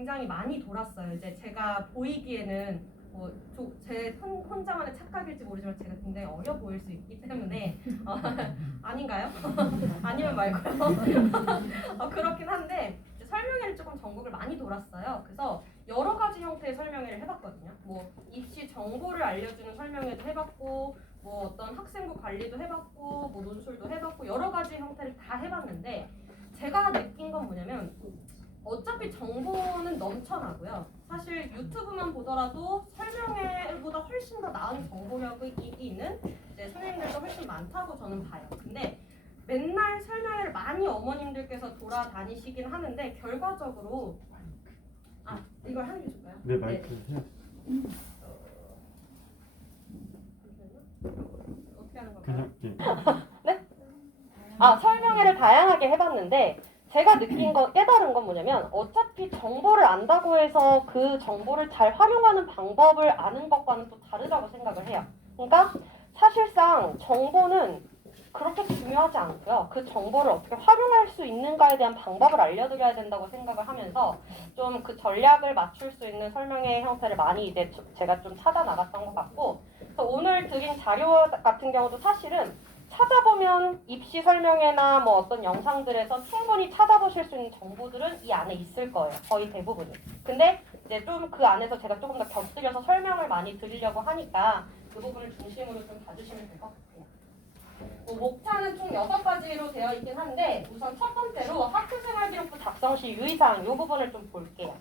굉장히 많이 돌았어요. 이제 제가 보이기에는 제 혼자만의 착각일지 모르지만 제가 굉장히 어려 보일 수 있기 때문에 아닌가요? 아니면 말고요. 그렇긴 한데 설명회를 조금 전국을 많이 돌았어요. 그래서 여러 가지 형태의 설명회를 해봤거든요. 뭐 입시 정보를 알려주는 설명회도 해봤고, 뭐 어떤 학생부 관리도 해봤고, 뭐 논술도 해봤고, 여러 가지 형태를 다 해봤는데 제가 느낀 건 뭐냐면 어차피 정보는 넘쳐나고요. 사실 유튜브만 보더라도 설명회보다 훨씬 더 나은 정보력이 있는 선생님들도 훨씬 많다고 저는 봐요. 근데 맨날 설명회를 많이 어머님들께서 돌아다니시긴 하는데 결과적으로 이걸 하는 게 좋을까요? 네, 마이크 해요. 어떻게 하는 걸까요? 그냥 예. 네? 설명회를 다양하게 해봤는데 제가 깨달은 건 뭐냐면 어차피 정보를 안다고 해서 그 정보를 잘 활용하는 방법을 아는 것과는 또 다르다고 생각을 해요. 그러니까 사실상 정보는 그렇게 중요하지 않고요. 그 정보를 어떻게 활용할 수 있는가에 대한 방법을 알려드려야 된다고 생각을 하면서 좀 그 전략을 맞출 수 있는 설명회 형태를 많이 이제 제가 좀 찾아 나갔던 것 같고, 그래서 오늘 드린 자료 같은 경우도 사실은 찾아보면 입시 설명회나 뭐 어떤 영상들에서 충분히 찾아보실 수 있는 정보들은 이 안에 있을 거예요. 거의 대부분이. 근데 이제 좀 그 안에서 제가 조금 더 곁들여서 설명을 많이 드리려고 하니까 그 부분을 중심으로 좀 봐주시면 될 것 같아요. 목차는 총 6가지로 되어 있긴 한데 우선 첫 번째로 학교생활기록부 작성 시 유의사항 이 부분을 좀 볼게요.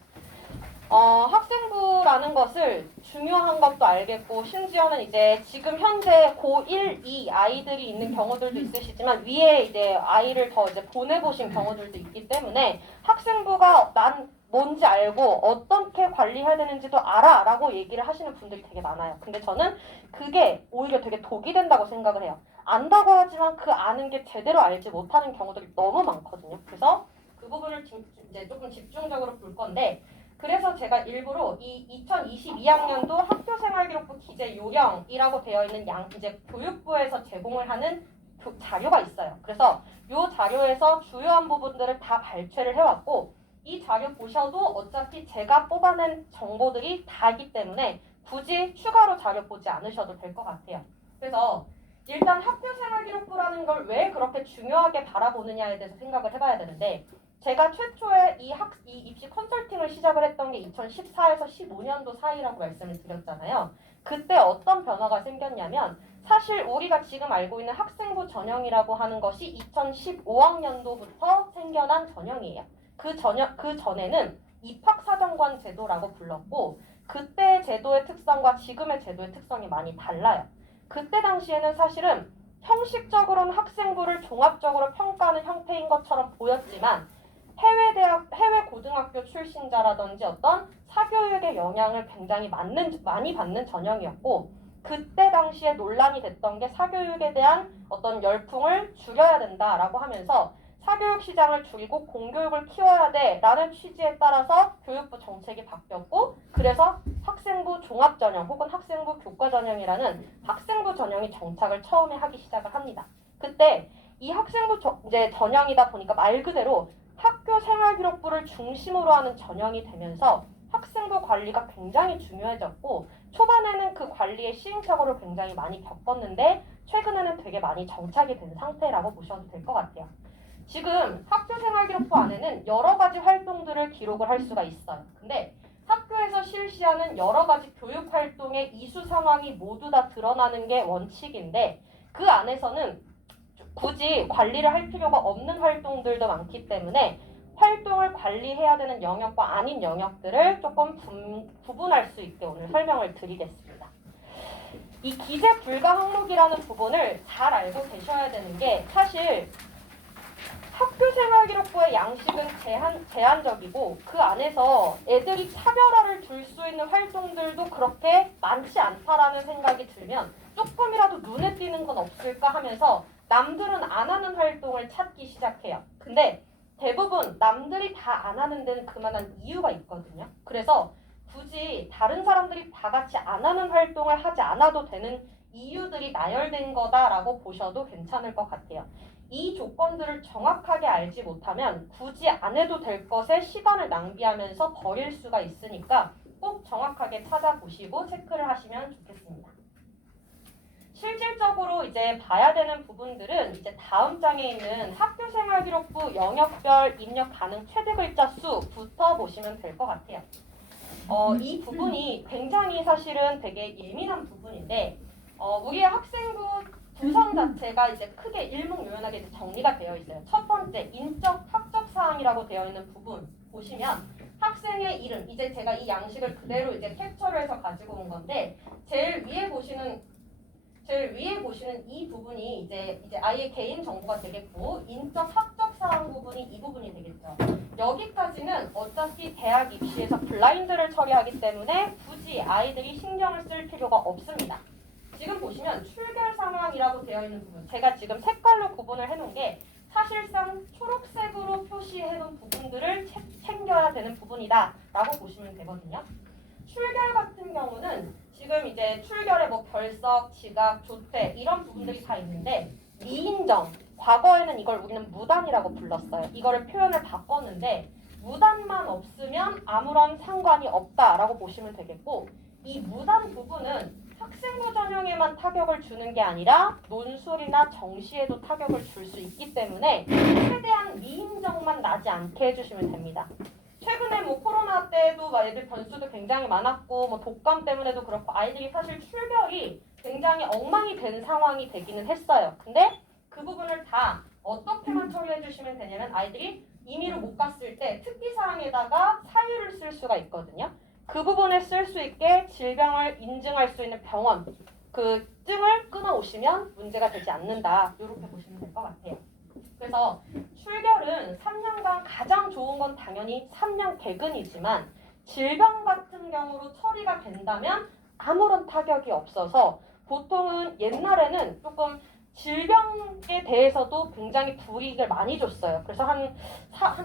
학생부라는 것을 중요한 것도 알겠고 심지어는 이제 지금 현재 고1, 2 아이들이 있는 경우들도 있으시지만 위에 이제 아이를 더 이제 보내보신 경우들도 있기 때문에 학생부가 난 뭔지 알고 어떻게 관리해야 되는지도 알아 라고 얘기를 하시는 분들이 되게 많아요. 근데 저는 그게 오히려 되게 독이 된다고 생각을 해요. 안다고 하지만 그 아는 게 제대로 알지 못하는 경우들이 너무 많거든요. 그래서 그 부분을 이제 조금 집중적으로 볼 건데, 그래서 제가 일부러 이 2022학년도 학교생활기록부 기재 요령이라고 되어 있는 이제 교육부에서 제공을 하는 자료가 있어요. 그래서 이 자료에서 주요한 부분들을 다 발췌를 해왔고, 이 자료 보셔도 어차피 제가 뽑아낸 정보들이 다이기 때문에 굳이 추가로 자료 보지 않으셔도 될 것 같아요. 그래서 일단 학교생활기록부라는 걸 왜 그렇게 중요하게 바라보느냐에 대해서 생각을 해봐야 되는데, 제가 최초에 이 입시 컨설팅을 시작을 했던 게 2014에서 15년도 사이라고 말씀을 드렸잖아요. 그때 어떤 변화가 생겼냐면 사실 우리가 지금 알고 있는 학생부 전형이라고 하는 것이 2015학년도부터 생겨난 전형이에요. 그 전에는 입학사정관 제도라고 불렀고 그때 제도의 특성과 지금의 제도의 특성이 많이 달라요. 그때 당시에는 사실은 형식적으로는 학생부를 종합적으로 평가하는 형태인 것처럼 보였지만 해외 고등학교 출신자라든지 어떤 사교육의 영향을 굉장히 많이 받는 전형이었고, 그때 당시에 논란이 됐던 게 사교육에 대한 어떤 열풍을 줄여야 된다라고 하면서 사교육 시장을 줄이고 공교육을 키워야 돼라는 취지에 따라서 교육부 정책이 바뀌었고, 그래서 학생부 종합전형 혹은 학생부 교과전형이라는 학생부 전형이 정착을 처음에 하기 시작을 합니다. 그때 이 학생부 이제 전형이다 보니까 말 그대로 학교 생활기록부를 중심으로 하는 전형이 되면서 학생부 관리가 굉장히 중요해졌고, 초반에는 그 관리의 시행착오를 굉장히 많이 겪었는데 최근에는 되게 많이 정착이 된 상태라고 보셔도 될 것 같아요. 지금 학교생활기록부 안에는 여러 가지 활동들을 기록을 할 수가 있어요. 근데 학교에서 실시하는 여러 가지 교육활동의 이수 상황이 모두 다 드러나는 게 원칙인데, 그 안에서는 굳이 관리를 할 필요가 없는 활동들도 많기 때문에 활동을 관리해야 되는 영역과 아닌 영역들을 조금 구분할 수 있게 오늘 설명을 드리겠습니다. 이 기재 불가 항목이라는 부분을 잘 알고 계셔야 되는 게, 사실 학교생활기록부의 양식은 제한적이고 그 안에서 애들이 차별화를 둘 수 있는 활동들도 그렇게 많지 않다라는 생각이 들면 조금이라도 눈에 띄는 건 없을까 하면서 남들은 안 하는 활동을 찾기 시작해요. 근데 대부분 남들이 다 안 하는 데는 그만한 이유가 있거든요. 그래서 굳이 다른 사람들이 다 같이 안 하는 활동을 하지 않아도 되는 이유들이 나열된 거다라고 보셔도 괜찮을 것 같아요. 이 조건들을 정확하게 알지 못하면 굳이 안 해도 될 것에 시간을 낭비하면서 버릴 수가 있으니까 꼭 정확하게 찾아보시고 체크를 하시면 좋겠습니다. 실질적으로 이제 봐야 되는 부분들은 이제 다음 장에 있는 학교생활기록부 영역별 입력 가능 최대 글자 수부터 보시면 될 것 같아요. 이 부분이 굉장히 사실은 되게 예민한 부분인데 우리의 학생부 구성 자체가 이제 크게 일목요연하게 이제 정리가 되어 있어요. 첫 번째, 인적 학적 사항이라고 되어 있는 부분 보시면 학생의 이름, 이제 제가 이 양식을 그대로 이제 캡처를 해서 가지고 온 건데 제일 위에 보시는 이 부분이 이제 아이의 개인 정보가 되겠고 인적 학적 사항 부분이 이 부분이 되겠죠. 여기까지는 어차피 대학 입시에서 블라인드를 처리하기 때문에 굳이 아이들이 신경을 쓸 필요가 없습니다. 지금 보시면 출결 상황이라고 되어 있는 부분, 제가 지금 색깔로 구분을 해놓은 게 사실상 초록색으로 표시해놓은 부분들을 챙겨야 되는 부분이다 라고 보시면 되거든요. 출결 같은 경우는 지금 이제 출결에 뭐 결석, 지각, 조퇴 이런 부분들이 다 있는데 미인정, 과거에는 이걸 우리는 무단이라고 불렀어요. 이거를 표현을 바꿨는데 무단만 없으면 아무런 상관이 없다라고 보시면 되겠고 이 무단 부분은 학생부 전형에만 타격을 주는 게 아니라 논술이나 정시에도 타격을 줄 수 있기 때문에 최대한 미인정만 나지 않게 해주시면 됩니다. 최근에 뭐 코로나 때도 막 애들 변수도 굉장히 많았고 뭐 독감 때문에도 그렇고 아이들이 사실 출결이 굉장히 엉망이 된 상황이 되기는 했어요. 근데 그 부분을 다 어떻게만 처리해 주시면 되냐면 아이들이 임의로 못 갔을 때 특기사항에다가 사유를 쓸 수가 있거든요. 그 부분에 쓸 수 있게 질병을 인증할 수 있는 병원 그 증을 끊어오시면 문제가 되지 않는다. 이렇게 보시면 될 것 같아요. 그래서 출결은 3년간 가장 좋은 건 당연히 3년 개근이지만 질병 같은 경우로 처리가 된다면 아무런 타격이 없어서 보통은 옛날에는 조금 질병에 대해서도 굉장히 불이익을 많이 줬어요. 그래서 한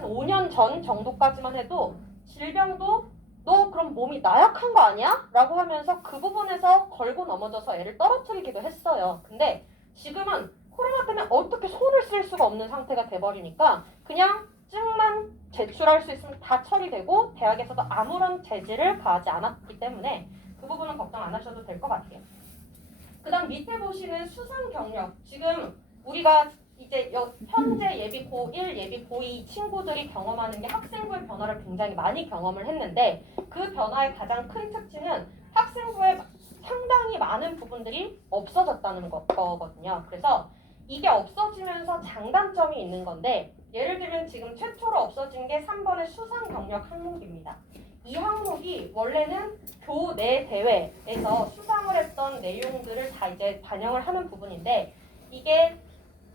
5년 전 정도까지만 해도 질병도 너 그럼 몸이 나약한 거 아니야? 라고 하면서 그 부분에서 걸고 넘어져서 애를 떨어뜨리기도 했어요. 근데 지금은 코로나 때문에 어떻게 손을 쓸 수가 없는 상태가 돼버리니까 그냥 증만 제출할 수 있으면 다 처리되고 대학에서도 아무런 제지를 가하지 않았기 때문에 그 부분은 걱정 안 하셔도 될 것 같아요. 그 다음 밑에 보시는 수상 경력. 지금 우리가 이제 현재 예비 고1, 예비 고2 친구들이 경험하는 게 학생부의 변화를 굉장히 많이 경험을 했는데 그 변화의 가장 큰 특징은 학생부의 상당히 많은 부분들이 없어졌다는 거거든요. 그래서 이게 없어지면서 장단점이 있는 건데 예를 들면 지금 최초로 없어진 게 3번의 수상 경력 항목입니다. 이 항목이 원래는 교내 대회에서 수상을 했던 내용들을 다 이제 반영을 하는 부분인데 이게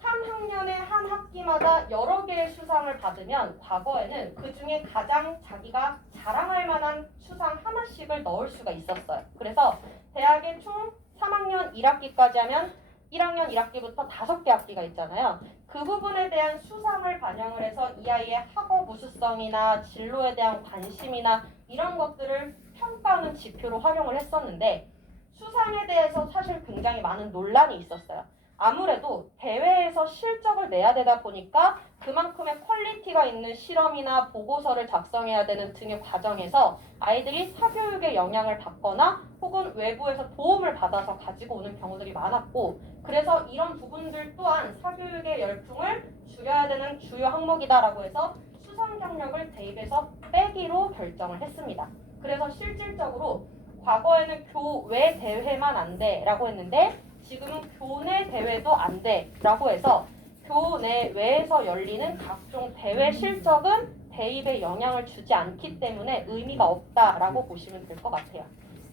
한 학년에 한 학기마다 여러 개의 수상을 받으면 과거에는 그 중에 가장 자기가 자랑할 만한 수상 하나씩을 넣을 수가 있었어요. 그래서 대학에 총 3학년 1학기까지 하면 1학년 1학기부터 5개 학기가 있잖아요. 그 부분에 대한 수상을 반영을 해서 이 아이의 학업 우수성이나 진로에 대한 관심이나 이런 것들을 평가하는 지표로 활용을 했었는데 수상에 대해서 사실 굉장히 많은 논란이 있었어요. 아무래도 대회에서 실적을 내야 되다 보니까 그만큼의 퀄리티가 있는 실험이나 보고서를 작성해야 되는 등의 과정에서 아이들이 사교육의 영향을 받거나 혹은 외부에서 도움을 받아서 가지고 오는 경우들이 많았고 그래서 이런 부분들 또한 사교육의 열풍을 줄여야 되는 주요 항목이다라고 해서 수상 경력을 대입해서 빼기로 결정을 했습니다. 그래서 실질적으로 과거에는 교외 대회만 안 돼라고 했는데 지금은 교내 대회도 안 돼라고 해서 교내 외에서 열리는 각종 대회 실적은 대입에 영향을 주지 않기 때문에 의미가 없다라고 보시면 될 것 같아요.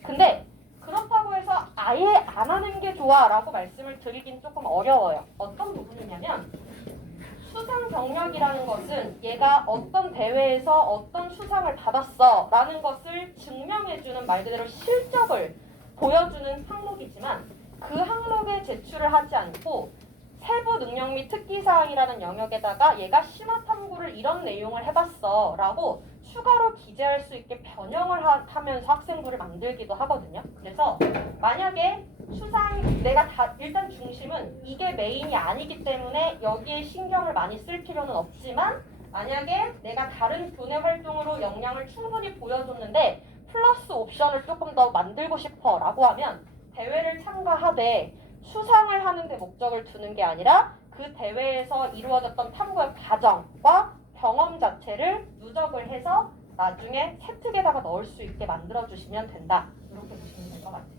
근데 그렇다고 해서 아예 안 하는 게 좋아라고 말씀을 드리긴 조금 어려워요. 어떤 부분이냐면 수상 경력이라는 것은 얘가 어떤 대회에서 어떤 수상을 받았어 라는 것을 증명해주는 말 그대로 실적을 보여주는 항목이지만 그 항목에 제출을 하지 않고 세부 능력 및 특기사항이라는 영역에다가 얘가 심화 탐구를 이런 내용을 해봤어 라고 추가로 기재할 수 있게 변형을 하면서 학생부를 만들기도 하거든요. 그래서 만약에 수상 내가 일단 중심은 이게 메인이 아니기 때문에 여기에 신경을 많이 쓸 필요는 없지만 만약에 내가 다른 교내 활동으로 역량을 충분히 보여줬는데 플러스 옵션을 조금 더 만들고 싶어 라고 하면 대회를 참가하되 수상을 하는 데 목적을 두는 게 아니라 그 대회에서 이루어졌던 탐구의 과정과 경험 자체를 누적을 해서 나중에 세특에다가 넣을 수 있게 만들어주시면 된다. 이렇게 보시면 될 것 같아요.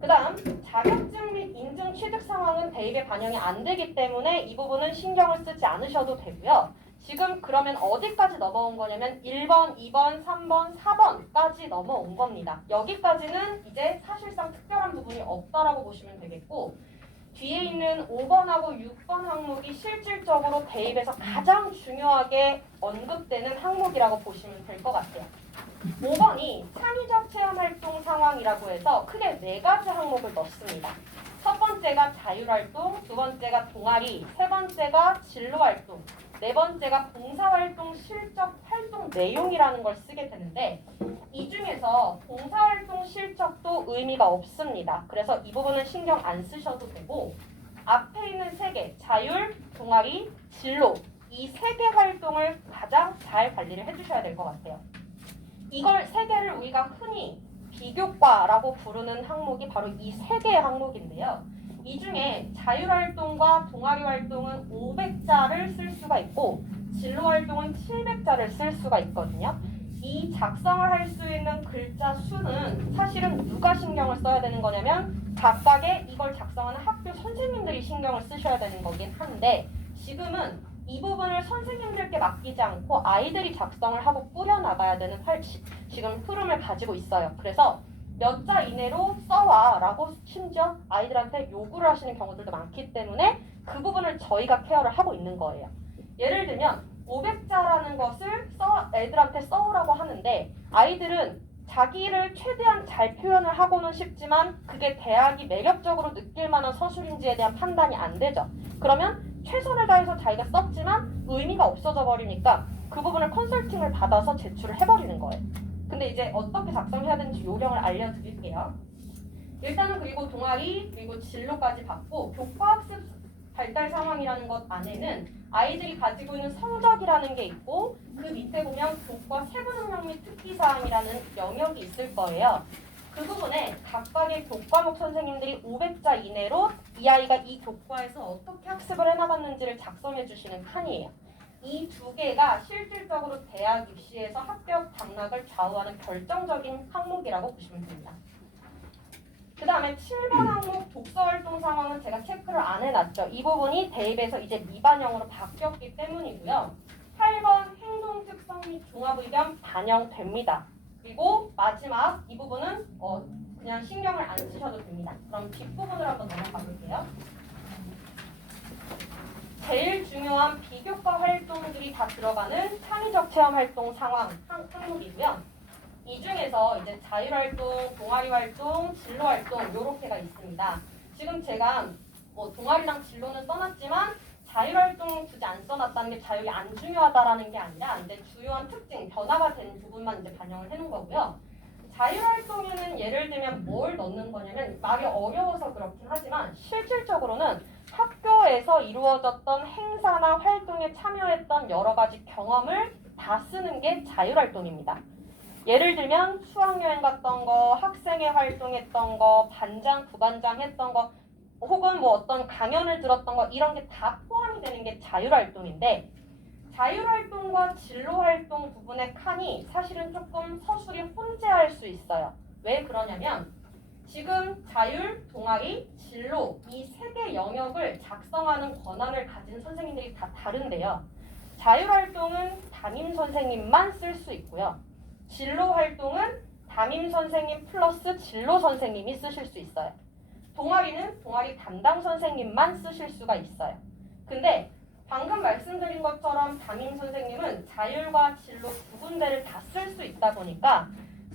그 다음 자격증 및 인증 취득 상황은 대입에 반영이 안 되기 때문에 이 부분은 신경을 쓰지 않으셔도 되고요. 지금 그러면 어디까지 넘어온 거냐면 1번, 2번, 3번, 4번까지 넘어온 겁니다. 여기까지는 이제 사실상 특별한 부분이 없다라고 보시면 되겠고 뒤에 있는 5번하고 6번 항목이 실질적으로 대입에서 가장 중요하게 언급되는 항목이라고 보시면 될 것 같아요. 5번이 창의적 체험활동 상황이라고 해서 크게 4가지 항목을 넣습니다. 첫 번째가 자율활동, 두 번째가 동아리, 세 번째가 진로활동, 네 번째가 봉사활동 실적 활동 내용이라는 걸 쓰게 되는데 이 중에서 봉사활동 실적도 의미가 없습니다. 그래서 이 부분은 신경 안 쓰셔도 되고 앞에 있는 3개, 자율, 동아리, 진로 이 3개 활동을 가장 잘 관리를 해주셔야 될 것 같아요. 이걸 3개를 우리가 흔히 비교과라고 부르는 항목이 바로 이 3개의 항목인데요. 이 중에 자율활동과 동아리활동은 500자를 쓸 수가 있고 진로활동은 700자를 쓸 수가 있거든요. 이 작성을 할 수 있는 글자 수는 사실은 누가 신경을 써야 되는 거냐면 각각의 이걸 작성하는 학교 선생님들이 신경을 쓰셔야 되는 거긴 한데 지금은 이 부분을 선생님들께 맡기지 않고 아이들이 작성을 하고 꾸려나가야 되는 지금 흐름을 가지고 있어요. 그래서 몇 자 이내로 써와 라고 심지어 아이들한테 요구를 하시는 경우들도 많기 때문에 그 부분을 저희가 케어를 하고 있는 거예요. 예를 들면 500자라는 것을 애들한테 써오라고 하는데 아이들은 자기를 최대한 잘 표현을 하고는 싶지만 그게 대학이 매력적으로 느낄 만한 서술인지에 대한 판단이 안 되죠. 그러면 최선을 다해서 자기가 썼지만 의미가 없어져 버리니까 그 부분을 컨설팅을 받아서 제출을 해버리는 거예요. 근데 이제 어떻게 작성해야 되는지 요령을 알려드릴게요. 일단은 그리고 동아리 그리고 진로까지 받고 교과학습 발달 상황이라는 것 안에는 아이들이 가지고 있는 성적이라는 게 있고 그 밑에 보면 교과 세부 능력 및 특기사항이라는 영역이 있을 거예요. 그 부분에 각각의 교과목 선생님들이 500자 이내로 이 아이가 이 교과에서 어떻게 학습을 해나갔는지를 작성해 주시는 칸이에요. 이 2개가 실질적으로 대학 입시에서 합격 당락을 좌우하는 결정적인 항목이라고 보시면 됩니다. 그 다음에 7번 항목 독서활동 상황은 제가 체크를 안 해놨죠. 이 부분이 대입에서 이제 미반영으로 바뀌었기 때문이고요. 8번 행동 특성 및 종합 의견 반영됩니다. 그리고 마지막 이 부분은 그냥 신경을 안 쓰셔도 됩니다. 그럼 뒷부분으로 한번 넘어가 볼게요. 제일 중요한 비교과 활동들이 다 들어가는 창의적 체험 활동 상황 항목이고요. 이 중에서 이제 자율활동, 동아리활동, 진로활동 이렇게가 있습니다. 지금 제가 동아리랑 진로는 써놨지만 자율활동 굳이 안 써놨다는 게 자율이 안 중요하다라는 게 아니라 이제 주요한 특징, 변화가 되는 부분만 이제 반영을 해놓은 거고요. 자율활동에는 예를 들면 뭘 넣는 거냐면 말이 어려워서 그렇긴 하지만 실질적으로는 학교에서 이루어졌던 행사나 활동에 참여했던 여러 가지 경험을 다 쓰는 게 자율활동입니다. 예를 들면 수학여행 갔던 거, 학생회 활동했던 거, 반장, 부반장 했던 거, 혹은 어떤 강연을 들었던 거 이런 게 다 포함이 되는 게 자율활동인데 자율활동과 진로활동 부분의 칸이 사실은 조금 서술이 혼재할 수 있어요. 왜 그러냐면 지금 자율, 동아리, 진로 이 3개 영역을 작성하는 권한을 가진 선생님들이 다 다른데요. 자율활동은 담임 선생님만 쓸 수 있고요. 진로 활동은 담임 선생님 플러스 진로 선생님이 쓰실 수 있어요. 동아리는 동아리 담당 선생님만 쓰실 수가 있어요. 근데 방금 말씀드린 것처럼 담임 선생님은 자율과 진로 2군데를 다 쓸 수 있다 보니까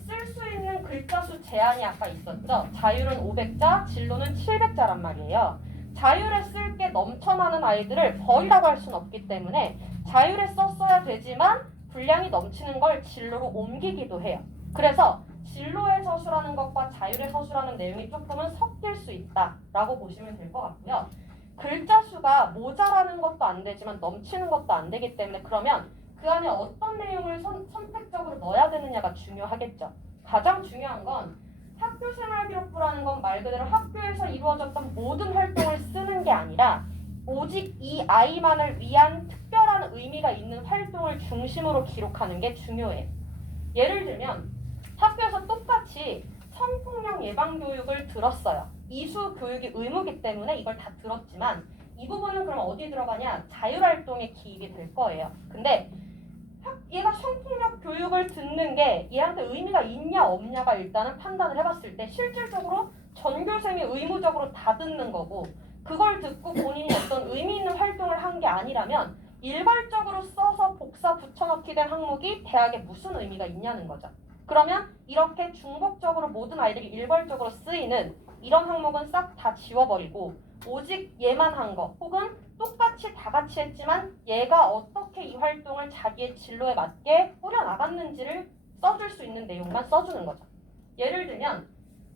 쓸 수 있는 글자 수 제한이 아까 있었죠. 자율은 500자, 진로는 700자란 말이에요. 자율에 쓸 게 넘쳐나는 아이들을 버리라고 할 수는 없기 때문에 자율에 썼어야 되지만 분량이 넘치는 걸 진로로 옮기기도 해요. 그래서 진로의 서술하는 것과 자율의 서술하는 내용이 조금은 섞일 수 있다라고 보시면 될 것 같고요. 글자 수가 모자라는 것도 안 되지만 넘치는 것도 안 되기 때문에 그러면 그 안에 어떤 내용을 선택적으로 넣어야 되느냐가 중요하겠죠. 가장 중요한 건 학교생활기록부라는 건 말 그대로 학교에서 이루어졌던 모든 활동을 쓰는 게 아니라 오직 이 아이만을 위한 특별한 의미가 있는 활동을 중심으로 기록하는 게 중요해요. 예를 들면 학교에서 똑같이 성폭력 예방 교육을 들었어요. 이수 교육이 의무이기 때문에 이걸 다 들었지만 이 부분은 그럼 어디에 들어가냐? 자율활동에 기입이 될 거예요. 근데 얘가 성폭력 교육을 듣는 게 얘한테 의미가 있냐 없냐가 일단은 판단을 해봤을 때 실질적으로 전교생이 의무적으로 다 듣는 거고 그걸 듣고 본인이 어떤 의미 있는 활동을 한 게 아니라면 일괄적으로 써서 복사 붙여넣기 된 항목이 대학에 무슨 의미가 있냐는 거죠. 그러면 이렇게 중복적으로 모든 아이들이 일괄적으로 쓰이는 이런 항목은 싹 다 지워버리고 오직 얘만 한 거 혹은 똑같이 다 같이 했지만 얘가 어떻게 이 활동을 자기의 진로에 맞게 꾸려나갔는지를 써줄 수 있는 내용만 써주는 거죠. 예를 들면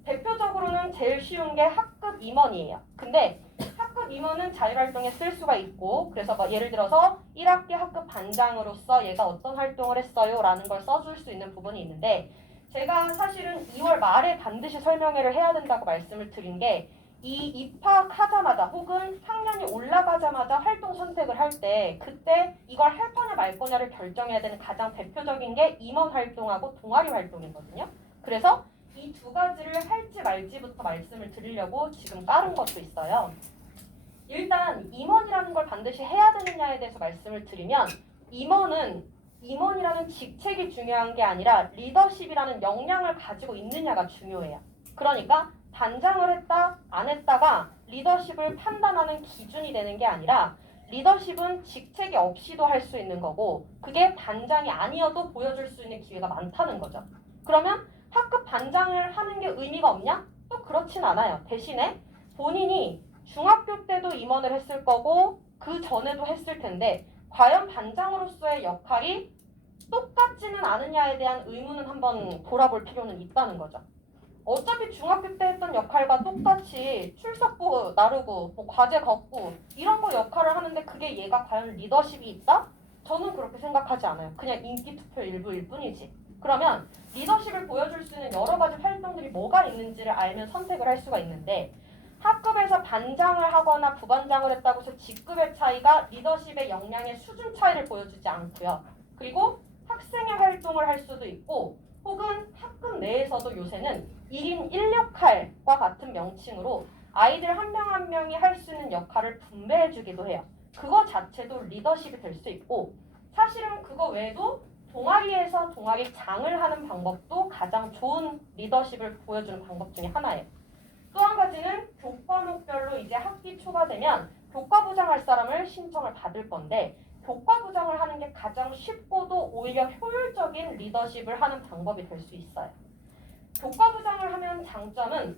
대표적으로는 제일 쉬운 게 학급 임원이에요. 근데 학급 임원은 자율활동에 쓸 수가 있고 그래서 예를 들어서 1학기 학급 반장으로서 얘가 어떤 활동을 했어요 라는 걸 써줄 수 있는 부분이 있는데 제가 사실은 2월 말에 반드시 설명회를 해야 된다고 말씀을 드린 게 이 입학하자마자 혹은 학년이 올라가자마자 활동 선택을 할 때 그때 이걸 할 거냐 말 거냐를 결정해야 되는 가장 대표적인 게 임원 활동하고 동아리 활동이거든요. 그래서 이 두 가지를 할지 말지부터 말씀을 드리려고 지금 깔은 것도 있어요. 일단 임원이라는 걸 반드시 해야 되느냐에 대해서 말씀을 드리면 임원이라는 직책이 중요한 게 아니라 리더십이라는 역량을 가지고 있느냐가 중요해요. 그러니까 단장을 했다 안 했다가 리더십을 판단하는 기준이 되는 게 아니라 리더십은 직책이 없이도 할 수 있는 거고 그게 반장이 아니어도 보여줄 수 있는 기회가 많다는 거죠. 그러면 학급 반장을 하는 게 의미가 없냐? 또 그렇진 않아요. 대신에 본인이 중학교 때도 임원을 했을 거고 그 전에도 했을 텐데 과연 반장으로서의 역할이 똑같지는 않느냐에 대한 의문은 한번 돌아볼 필요는 있다는 거죠. 어차피 중학교 때 했던 역할과 똑같이 출석부 나르고 뭐 과제 걷고 이런 거 역할을 하는데 그게 얘가 과연 리더십이 있다? 저는 그렇게 생각하지 않아요. 그냥 인기투표 일부일 뿐이지. 그러면 리더십을 보여줄 수 있는 여러 가지 활동들이 뭐가 있는지를 알면 선택을 할 수가 있는데 학급에서 반장을 하거나 부반장을 했다고 해서 직급의 차이가 리더십의 역량의 수준 차이를 보여주지 않고요. 그리고 학생의 활동을 할 수도 있고 혹은 학급 내에서도 요새는 1인 1역할과 같은 명칭으로 아이들 한 명 한 명이 할 수 있는 역할을 분배해주기도 해요. 그거 자체도 리더십이 될 수 있고 사실은 그거 외에도 동아리에서 동아리 장을 하는 방법도 가장 좋은 리더십을 보여주는 방법 중에 하나예요. 또 한 가지는 교과목별로 이제 학기 초가 되면 교과부장 할 사람을 신청을 받을 건데 교과부장을 하는 게 가장 쉽고도 오히려 효율적인 리더십을 하는 방법이 될 수 있어요. 교과부장을 하면 장점은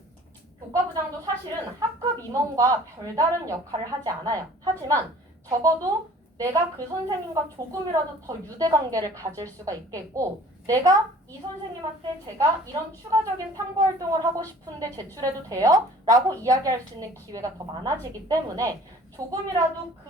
교과부장도 사실은 학급 임원과 별다른 역할을 하지 않아요. 하지만 적어도 내가 그 선생님과 조금이라도 더 유대관계를 가질 수가 있겠고 내가 이 선생님한테 제가 이런 추가적인 탐구활동을 하고 싶은데 제출해도 돼요? 라고 이야기할 수 있는 기회가 더 많아지기 때문에 조금이라도 그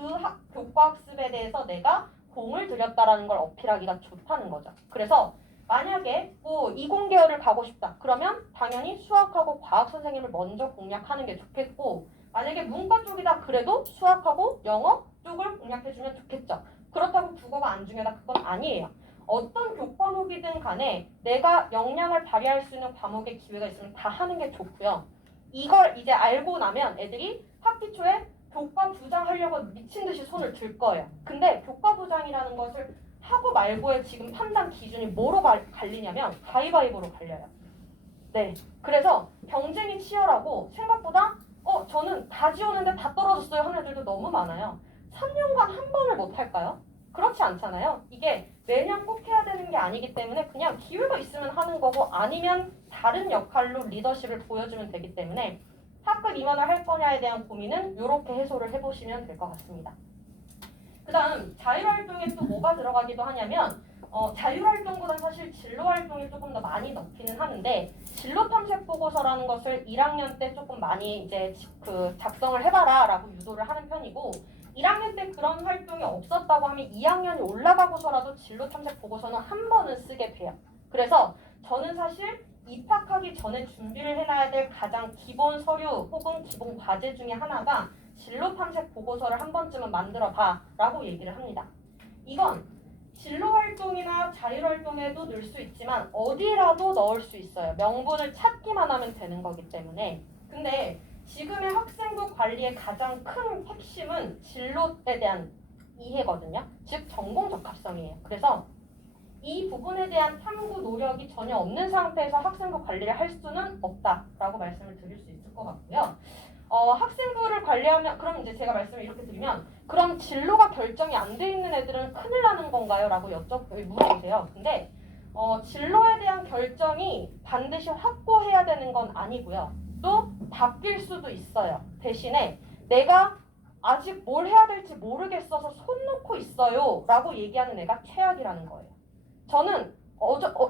교과학습에 대해서 내가 공을 들였다라는 걸 어필하기가 좋다는 거죠. 그래서 만약에 뭐 이공계열을 가고 싶다. 그러면 당연히 수학하고 과학 선생님을 먼저 공략하는 게 좋겠고 만약에 문과 쪽이다 그래도 수학하고 영어 쪽을 공략해주면 좋겠죠. 그렇다고 국어가 안 중요하다 그건 아니에요. 어떤 교과목이든 간에 내가 역량을 발휘할 수 있는 과목의 기회가 있으면 다 하는 게 좋고요. 이걸 이제 알고 나면 애들이 학기 초에 교과부장 하려고 미친 듯이 손을 들 거예요. 근데 교과부장이라는 것을 하고 말고의 지금 판단 기준이 뭐로 갈리냐면 가위바위보로 갈려요. 네, 그래서 경쟁이 치열하고 생각보다 저는 다 지웠는데 다 떨어졌어요 하는 애들도 너무 많아요. 3년간 한 번을 못 할까요? 그렇지 않잖아요. 이게 매년 꼭 해야 되는 게 아니기 때문에 그냥 기회가 있으면 하는 거고 아니면 다른 역할로 리더십을 보여주면 되기 때문에 학급 임원을 할 거냐에 대한 고민은 이렇게 해소를 해보시면 될 것 같습니다. 그 다음 자율활동에 또 뭐가 들어가기도 하냐면 자율활동보다 사실 진로활동이 조금 더 많이 넣기는 하는데 진로탐색 보고서라는 것을 1학년 때 조금 많이 이제 작성을 해봐라 라고 유도를 하는 편이고 1학년 때 그런 활동이 없었다고 하면 2학년이 올라가고서라도 진로탐색 보고서는 한 번은 쓰게 돼요. 그래서 저는 사실 입학하기 전에 준비를 해놔야 될 가장 기본 서류 혹은 기본 과제 중에 하나가 진로탐색 보고서를 한 번쯤은 만들어봐 라고 얘기를 합니다. 이건 진로활동이나 자율활동에도 넣을 수 있지만 어디라도 넣을 수 있어요. 명분을 찾기만 하면 되는 거기 때문에. 근데 지금의 학생부 관리의 가장 큰 핵심은 진로에 대한 이해거든요. 즉 전공 적합성이에요. 그래서 이 부분에 대한 탐구 노력이 전혀 없는 상태에서 학생부 관리를 할 수는 없다라고 말씀을 드릴 수 있을 것 같고요. 학생부를 관리하면 그럼 이제 제가 말씀을 이렇게 드리면 그럼 진로가 결정이 안 돼 있는 애들은 큰일 나는 건가요? 라고 물어보세요. 근데 진로에 대한 결정이 반드시 확고해야 되는 건 아니고요. 또 바뀔 수도 있어요. 대신에 내가 아직 뭘 해야 될지 모르겠어서 손 놓고 있어요 라고 얘기하는 애가 최악이라는 거예요. 저는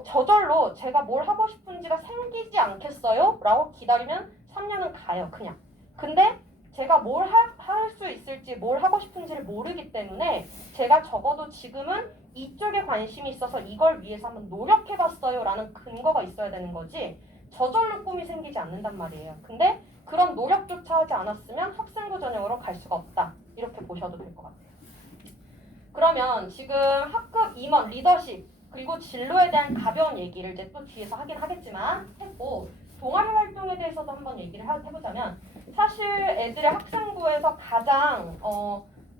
저절로 제가 뭘 하고 싶은지가 생기지 않겠어요? 라고 기다리면 3년은 가요, 그냥. 근데 제가 뭘 할 수 있을지 뭘 하고 싶은지를 모르기 때문에 제가 적어도 지금은 이쪽에 관심이 있어서 이걸 위해서 한번 노력해봤어요 라는 근거가 있어야 되는 거지 저절로 꿈이 생기지 않는단 말이에요. 근데 그런 노력조차 하지 않았으면 학생부 전형으로 갈 수가 없다. 이렇게 보셔도 될 것 같아요. 그러면 지금 학급 임원, 리더십 그리고 진로에 대한 가벼운 얘기를 이제 또 뒤에서 하긴 하겠지만 했고 동아리 활동에 대해서도 한번 얘기를 해보자면 사실 애들의 학생부에서 가장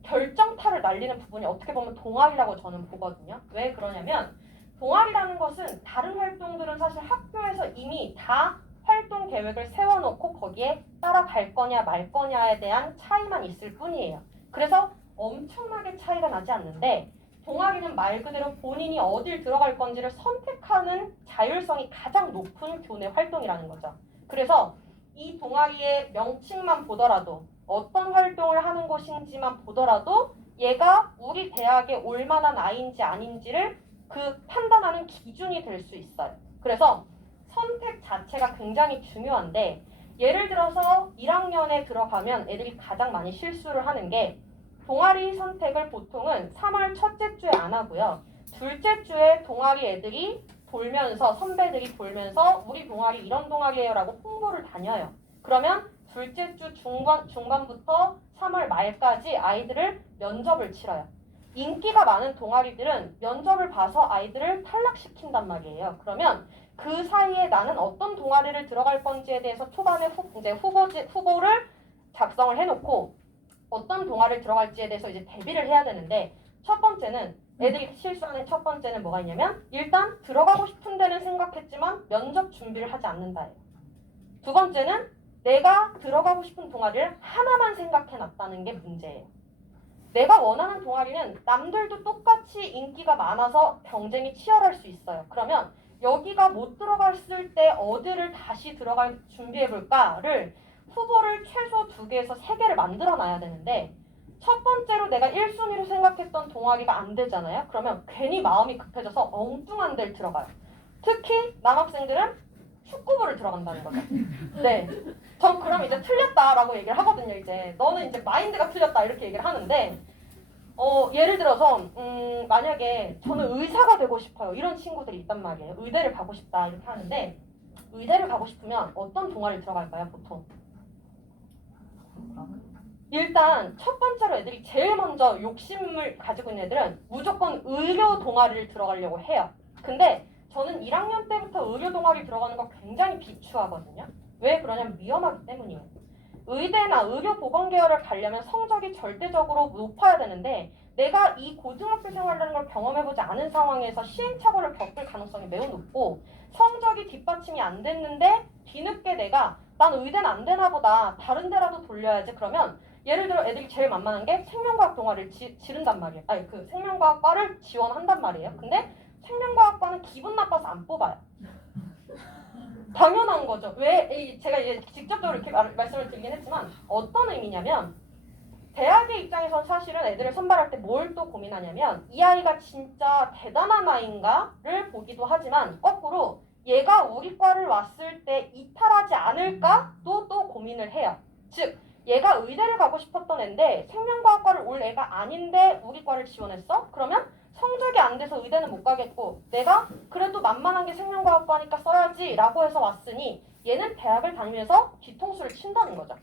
결정타를 날리는 부분이 어떻게 보면 동아리라고 저는 보거든요. 왜 그러냐면 동아리라는 것은 다른 활동들은 사실 학교에서 이미 다 활동 계획을 세워놓고 거기에 따라갈 거냐 말 거냐에 대한 차이만 있을 뿐이에요. 그래서 엄청나게 차이가 나지 않는데 동아리는 말 그대로 본인이 어딜 들어갈 건지를 선택하는 자율성이 가장 높은 교내 활동이라는 거죠. 그래서 이 동아리의 명칭만 보더라도 어떤 활동을 하는 곳인지만 보더라도 얘가 우리 대학에 올 만한 아이인지 아닌지를 그 판단하는 기준이 될 수 있어요. 그래서 선택 자체가 굉장히 중요한데 예를 들어서 1학년에 들어가면 애들이 가장 많이 실수를 하는 게 동아리 선택을 보통은 3월 첫째 주에 안 하고요. 둘째 주에 동아리 애들이 돌면서 선배들이 돌면서 우리 동아리 이런 동아리예요 라고 홍보를 다녀요. 그러면 둘째 주 중반부터 3월 말까지 아이들을 면접을 치러요. 인기가 많은 동아리들은 면접을 봐서 아이들을 탈락시킨단 말이에요. 그러면 그 사이에 나는 어떤 동아리를 들어갈 건지에 대해서 초반에 후보를 작성을 해놓고 어떤 동아리를 들어갈지에 대해서 이제 대비를 해야 되는데 첫 번째는 애들이 실수하는 첫 번째는 뭐가 있냐면 일단 들어가고 싶은 데는 생각했지만 면접 준비를 하지 않는다예요. 두 번째는 내가 들어가고 싶은 동아리를 하나만 생각해놨다는 게 문제예요. 내가 원하는 동아리는 남들도 똑같이 인기가 많아서 경쟁이 치열할 수 있어요. 그러면 여기가 못 들어갔을 때 어디를 다시 들어갈 준비해볼까를 후보를 최소 2개에서 3개를 만들어놔야 되는데 첫 번째로 내가 1순위로 생각했던 동아리가 안 되잖아요. 그러면 괜히 마음이 급해져서 엉뚱한 데를 들어가요. 특히 남학생들은 축구부를 들어간다는 거죠. 네, 전 그럼 이제 틀렸다라고 얘기를 하거든요. 이제 너는 이제 마인드가 틀렸다 이렇게 얘기를 하는데 예를 들어서 만약에 저는 의사가 되고 싶어요. 이런 친구들이 있단 말이에요. 의대를 가고 싶다 이렇게 하는데 의대를 가고 싶으면 어떤 동아리를 들어갈까요, 보통? 일단 첫 번째로 애들이 제일 먼저 욕심을 가지고 있는 애들은 무조건 의료 동아리를 들어가려고 해요. 근데 저는 1학년 때부터 의료 동아리 들어가는 거 굉장히 비추하거든요. 왜 그러냐면 위험하기 때문이에요. 의대나 의료보건 계열을 가려면 성적이 절대적으로 높아야 되는데 내가 이 고등학교 생활이라는 걸 경험해보지 않은 상황에서 시행착오를 겪을 가능성이 매우 높고 성적이 뒷받침이 안 됐는데 뒤늦게 내가 난 의대는 안 되나 보다 다른 데라도 돌려야지 그러면 예를 들어 애들이 제일 만만한 게 생명과학 동아리를 지른단 말이에요. 아니 그 생명과학과를 지원한단 말이에요. 근데 생명과학과는 기분 나빠서 안 뽑아요. 당연한 거죠. 제가 이제 직접적으로 이렇게 말씀을 드리긴 했지만 어떤 의미냐면 대학의 입장에선 사실은 애들을 선발할 때 뭘 또 고민하냐면 이 아이가 진짜 대단한 아이인가를 보기도 하지만 거꾸로 얘가 우리 과를 왔을 때 이탈하지 않을까도 또 고민을 해요. 즉 얘가 의대를 가고 싶었던 애인데 생명과학과를 올 애가 아닌데 우리 과를 지원했어? 그러면 성적이 안 돼서 의대는 못 가겠고 내가 그래도 만만한 게 생명과학과니까 써야지 라고 해서 왔으니 얘는 대학을 다니면서 뒤통수를 친다는 거죠.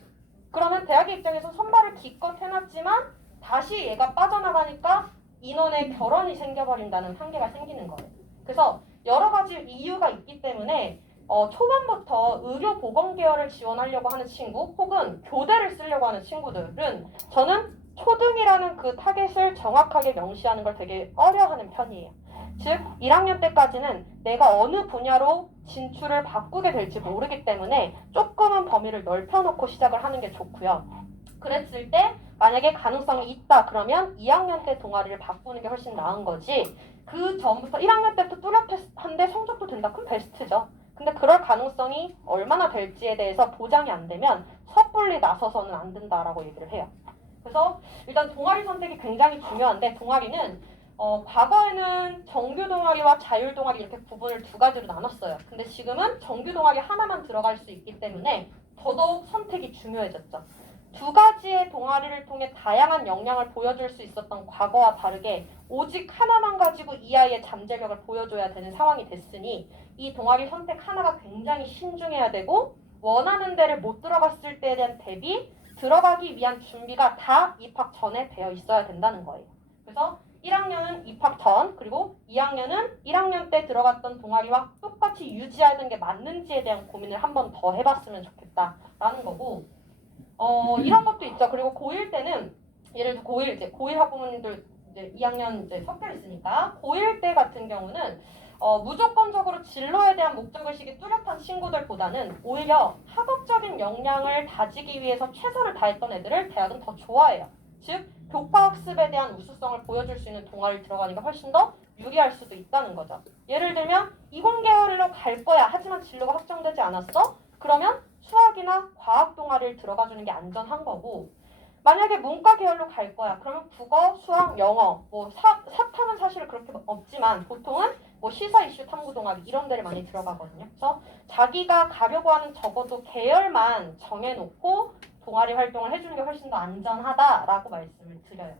그러면 대학의 입장에서 선발을 기껏 해놨지만 다시 얘가 빠져나가니까 인원의 결원이 생겨버린다는 한계가 생기는 거예요. 그래서 여러 가지 이유가 있기 때문에 초반부터 의료보건 계열을 지원하려고 하는 친구 혹은 교대를 쓰려고 하는 친구들은 저는 초등이라는 그 타겟을 정확하게 명시하는 걸 되게 어려워하는 편이에요. 즉 1학년 때까지는 내가 어느 분야로 진출을 바꾸게 될지 모르기 때문에 조금은 범위를 넓혀놓고 시작을 하는 게 좋고요. 그랬을 때 만약에 가능성이 있다 그러면 2학년 때 동아리를 바꾸는 게 훨씬 나은 거지 그 전부터 1학년 때부터 뚜렷한데 성적도 된다 그럼 베스트죠. 근데 그럴 가능성이 얼마나 될지에 대해서 보장이 안 되면 섣불리 나서서는 안 된다라고 얘기를 해요. 그래서 일단 동아리 선택이 굉장히 중요한데 동아리는 과거에는 정규 동아리와 자율 동아리 이렇게 구분을 두 가지로 나눴어요. 근데 지금은 정규 동아리 하나만 들어갈 수 있기 때문에 더더욱 선택이 중요해졌죠. 두 가지의 동아리를 통해 다양한 역량을 보여줄 수 있었던 과거와 다르게 오직 하나만 가지고 이 아이의 잠재력을 보여줘야 되는 상황이 됐으니 이 동아리 선택 하나가 굉장히 신중해야 되고 원하는 데를 못 들어갔을 때에 대한 대비 들어가기 위한 준비가 다 입학 전에 되어 있어야 된다는 거예요. 그래서 1학년은 입학 전 그리고 2학년은 1학년 때 들어갔던 동아리와 똑같이 유지하는 게 맞는지에 대한 고민을 한 번 더 해봤으면 좋겠다라는 거고 이런 것도 있죠. 그리고 고1 때는 예를 들어 고1 학부모님들 이제 2학년 이제 섞여 있으니까 고1 때 같은 경우는 무조건적으로 진로에 대한 목적의식이 뚜렷한 친구들보다는 오히려 학업적인 역량을 다지기 위해서 최선을 다했던 애들을 대학은 더 좋아해요. 즉 교과학습에 대한 우수성을 보여줄 수 있는 동아리를 들어가니까 훨씬 더 유리할 수도 있다는 거죠. 예를 들면 이공계열로 갈 거야. 하지만 진로가 확정되지 않았어? 그러면 수학이나 과학 동아리를 들어가주는 게 안전한 거고 만약에 문과 계열로 갈 거야. 그러면 국어, 수학, 영어, 사탐은 사실 그렇게 없지만 보통은 시사 이슈 탐구 동아리 이런 데를 많이 들어가거든요. 그래서 자기가 가려고 하는 적어도 계열만 정해놓고 동아리 활동을 해주는 게 훨씬 더 안전하다라고 말씀을 드려요.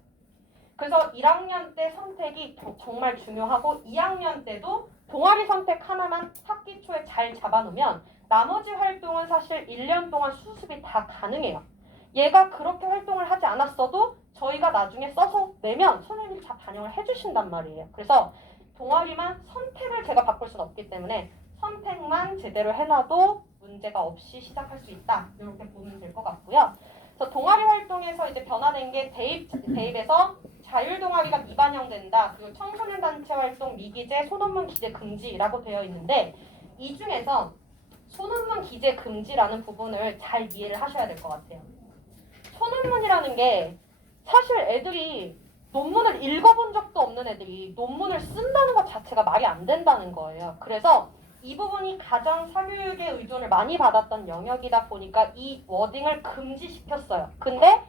그래서 1학년 때 선택이 정말 중요하고 2학년 때도 동아리 선택 하나만 학기 초에 잘 잡아놓으면 나머지 활동은 사실 1년 동안 수습이 다 가능해요. 얘가 그렇게 활동을 하지 않았어도 저희가 나중에 써서 내면 선생님이 다 반영을 해주신단 말이에요. 그래서 동아리만 선택을 제가 바꿀 수는 없기 때문에 선택만 제대로 해놔도 문제가 없이 시작할 수 있다. 이렇게 보면 될 것 같고요. 그래서 동아리 활동에서 이제 변화된 게 대입에서 자율 동아리가 미반영된다. 그리고 청소년 단체 활동 미기재, 소논문 기재 금지라고 되어 있는데 이 중에서 소논문 기재 금지라는 부분을 잘 이해를 하셔야 될 것 같아요. 소논문이라는 게 사실 애들이 논문을 읽어본 적도 없는 애들이 논문을 쓴다는 것 자체가 말이 안 된다는 거예요. 그래서 이 부분이 가장 사교육에 의존을 많이 받았던 영역이다 보니까 이 워딩을 금지시켰어요. 근데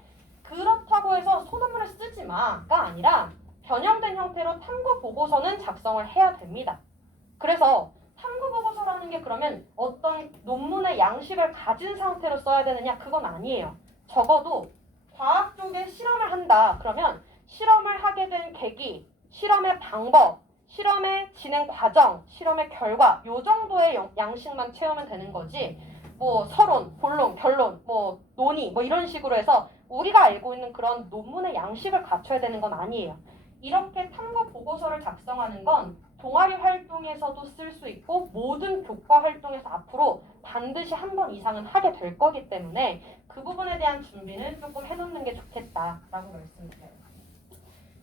그렇다고 해서 소논문을 쓰지 마가 아니라 변형된 형태로 탐구 보고서는 작성을 해야 됩니다. 그래서 탐구 보고서라는 게 그러면 어떤 논문의 양식을 가진 상태로 써야 되느냐? 그건 아니에요. 적어도 과학 쪽에 실험을 한다. 그러면 실험을 하게 된 계기, 실험의 방법, 실험의 진행 과정, 실험의 결과 요 정도의 양식만 채우면 되는 거지 서론, 본론, 결론, 논의 이런 식으로 해서 우리가 알고 있는 그런 논문의 양식을 갖춰야 되는 건 아니에요. 이렇게 탐구 보고서를 작성하는 건 동아리 활동에서도 쓸 수 있고 모든 교과 활동에서 앞으로 반드시 한 번 이상은 하게 될 거기 때문에 그 부분에 대한 준비는 조금 해놓는 게 좋겠다라고 말씀드려요.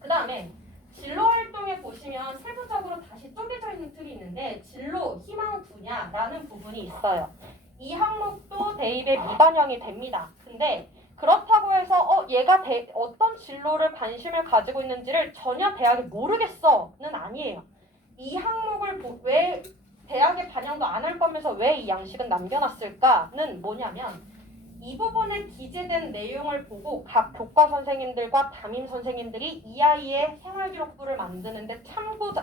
그 다음에 진로 활동에 보시면 세부적으로 다시 쪼개져 있는 틀이 있는데 진로, 희망 분야라는 부분이 있어요. 이 항목도 대입에 미반영이 됩니다. 근데 그렇다고 해서 얘가 어떤 진로를 관심을 가지고 있는지를 전혀 대학이 모르겠어는 아니에요. 이 항목을 왜 대학에 반영 반영도 안 할 거면서 왜 이 양식은 남겨놨을까는 뭐냐면 이 부분에 기재된 내용을 보고 각 교과 선생님들과 담임 선생님들이 이 아이의 생활기록부를 만드는데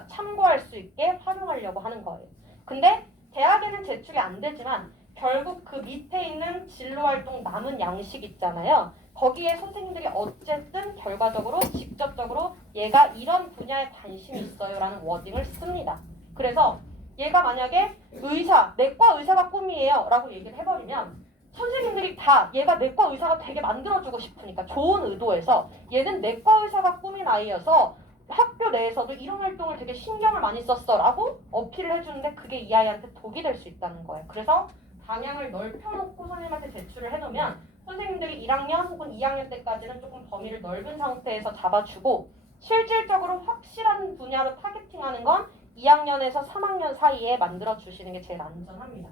참고할 수 있게 활용하려고 하는 거예요. 근데 대학에는 제출이 안 되지만 결국 그 밑에 있는 진로활동 남은 양식 있잖아요. 거기에 선생님들이 어쨌든 결과적으로 직접적으로 얘가 이런 분야에 관심이 있어요 라는 워딩을 씁니다. 그래서 얘가 만약에 의사, 내과 의사가 꿈이에요 라고 얘기를 해버리면 선생님들이 다 얘가 내과 의사가 되게 만들어주고 싶으니까 좋은 의도에서 얘는 내과 의사가 꿈인 아이여서 학교 내에서도 이런 활동을 되게 신경을 많이 썼어 라고 어필을 해주는데 그게 이 아이한테 독이 될 수 있다는 거예요. 그래서 방향을 넓혀놓고 선생님한테 제출을 해놓으면 선생님들이 1학년 혹은 2학년 때까지는 조금 범위를 넓은 상태에서 잡아주고 실질적으로 확실한 분야로 타겟팅하는 건 2학년에서 3학년 사이에 만들어주시는 게 제일 안전합니다.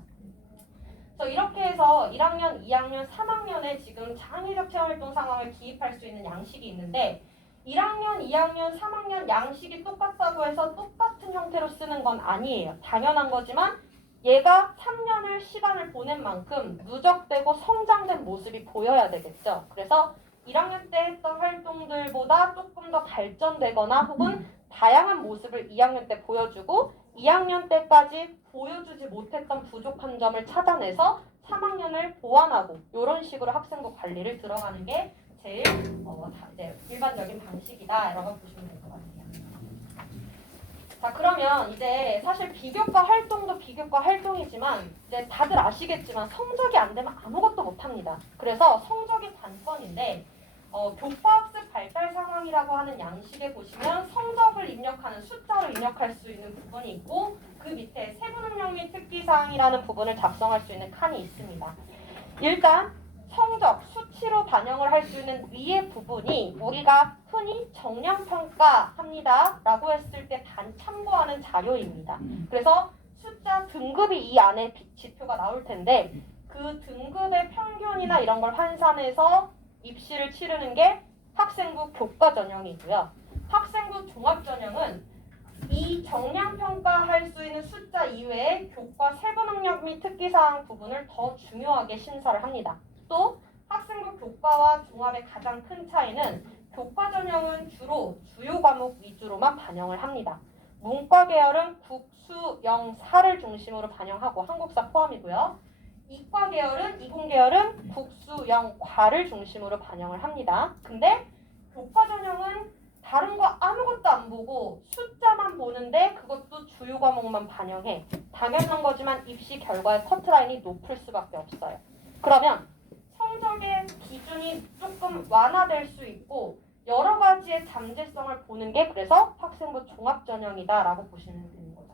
그래서 이렇게 해서 1학년, 2학년, 3학년에 지금 창의적 체험활동 상황을 기입할 수 있는 양식이 있는데 1학년, 2학년, 3학년 양식이 똑같다고 해서 똑같은 형태로 쓰는 건 아니에요. 당연한 거지만 얘가 3년을 시간을 보낸 만큼 누적되고 성장된 모습이 보여야 되겠죠. 그래서 1학년 때 했던 활동들보다 조금 더 발전되거나 혹은 다양한 모습을 2학년 때 보여주고 2학년 때까지 보여주지 못했던 부족한 점을 찾아내서 3학년을 보완하고 이런 식으로 학생부 관리를 들어가는 게 제일 이제 일반적인 방식이다라고 보시면 될 것 같아요. 자, 그러면 이제 사실 비교과 활동도 비교과 활동이지만 이제 다들 아시겠지만 성적이 안 되면 아무것도 못합니다. 그래서 성적이 관건인데 교과학습 발달 상황이라고 하는 양식에 보시면 성적을 입력하는 숫자를 입력할 수 있는 부분이 있고 그 밑에 세부능력 및 특기사항이라는 부분을 작성할 수 있는 칸이 있습니다. 일단 성적, 수치로 반영을 할 수 있는 위의 부분이 우리가 흔히 정량평가합니다 라고 했을 때 참고하는 자료입니다. 그래서 숫자 등급이 이 안에 지표가 나올 텐데 그 등급의 평균이나 이런 걸 환산해서 입시를 치르는 게 학생부 교과 전형이고요. 학생부 종합 전형은 이 정량평가할 수 있는 숫자 이외에 교과 세부능력 및 특기사항 부분을 더 중요하게 심사를 합니다. 또 학생부 교과와 종합의 가장 큰 차이는 교과 전형은 주로 주요 과목 위주로만 반영을 합니다. 문과 계열은 국, 수, 영, 사를 중심으로 반영하고 한국사 포함이고요. 이과 계열은 이공 계열은 국, 수, 영, 과를 중심으로 반영을 합니다. 근데 교과 전형은 다른 거 아무것도 안 보고 숫자만 보는데 그것도 주요 과목만 반영해. 당연한 거지만 입시 결과의 커트라인이 높을 수밖에 없어요. 그러면 성적의 기준이 조금 완화될 수 있고 여러 가지의 잠재성을 보는 게 그래서 학생부 종합전형이다라고 보시면 되는 거죠.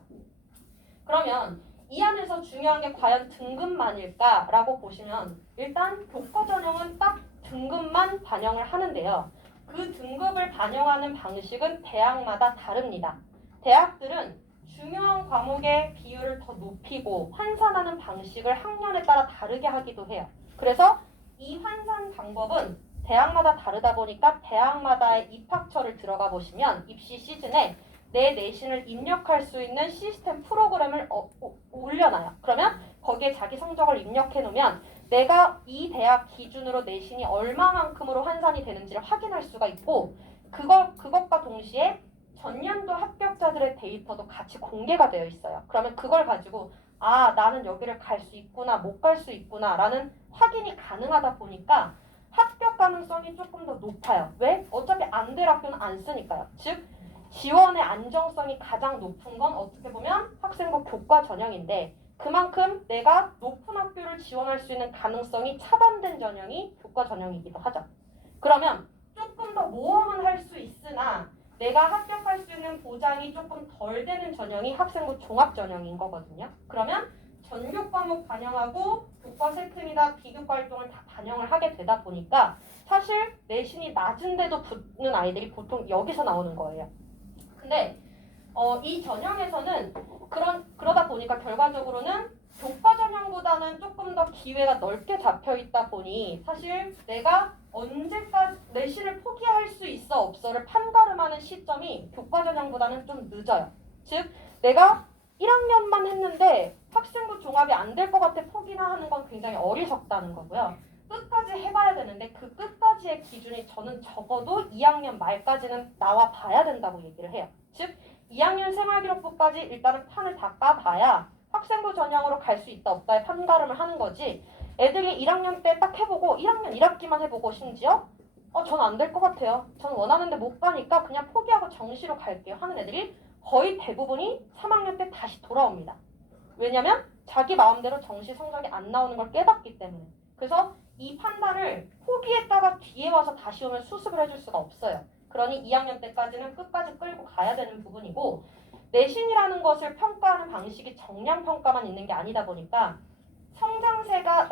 그러면 이 안에서 중요한 게 과연 등급만일까라고 보시면 일단 교과 전형은 딱 등급만 반영을 하는데요. 그 등급을 반영하는 방식은 대학마다 다릅니다. 대학들은 중요한 과목의 비율을 더 높이고 환산하는 방식을 학년에 따라 다르게 하기도 해요. 그래서 이 환산 방법은 대학마다 다르다 보니까 대학마다의 입학처를 들어가 보시면 입시 시즌에 내 내신을 입력할 수 있는 시스템 프로그램을 올려놔요. 그러면 거기에 자기 성적을 입력해 놓으면 내가 이 대학 기준으로 내신이 얼마만큼으로 환산이 되는지를 확인할 수가 있고 그것과 동시에 전년도 합격자들의 데이터도 같이 공개가 되어 있어요. 그러면 그걸 가지고 아, 나는 여기를 갈 수 있구나, 못 갈 수 있구나 라는 확인이 가능하다 보니까 합격 가능성이 조금 더 높아요. 왜? 어차피 안 될 학교는 안 쓰니까요. 즉, 지원의 안정성이 가장 높은 건 어떻게 보면 학생부 교과 전형인데 그만큼 내가 높은 학교를 지원할 수 있는 가능성이 차단된 전형이 교과 전형이기도 하죠. 그러면 조금 더 모험은 할 수 있으나 내가 합격할 수 있는 보장이 조금 덜 되는 전형이 학생부 종합 전형인 거거든요. 그러면 전교 과목 반영하고 교과 세트이나 비교과 활동을 다 반영을 하게 되다 보니까 사실 내신이 낮은데도 붙는 아이들이 보통 여기서 나오는 거예요. 근데 이 전형에서는 그러다 보니까 결과적으로는 교과 전형보다는 조금 더 기회가 넓게 잡혀 있다 보니 사실 내가 언제까지 내신을 포기할 수 있어 없어를 판가름하는 시점이 교과 전형보다는 좀 늦어요. 즉 내가 1학년만 했는데 학생부 종합이 안 될 것 같아 포기나 하는 건 굉장히 어리석다는 거고요. 끝까지 해봐야 되는데 그 끝까지의 기준이 저는 적어도 2학년 말까지는 나와 봐야 된다고 얘기를 해요. 즉 2학년 생활기록부까지 일단은 판을 다 까봐야 학생부 전형으로 갈 수 있다 없다의 판가름을 하는 거지. 애들이 1학년 때 딱 해보고 1학년 1학기만 해보고 심지어 전 안 될 것 같아요. 전 원하는데 못 가니까 그냥 포기하고 정시로 갈게요 하는 애들이 거의 대부분이 3학년 때 다시 돌아옵니다. 왜냐면 자기 마음대로 정시 성적이 안 나오는 걸 깨닫기 때문에. 그래서 이 판단을 포기했다가 뒤에 와서 다시 오면 수습을 해줄 수가 없어요. 그러니 2학년 때까지는 끝까지 끌고 가야 되는 부분이고 내신이라는 것을 평가하는 방식이 정량평가만 있는 게 아니다 보니까 성장세가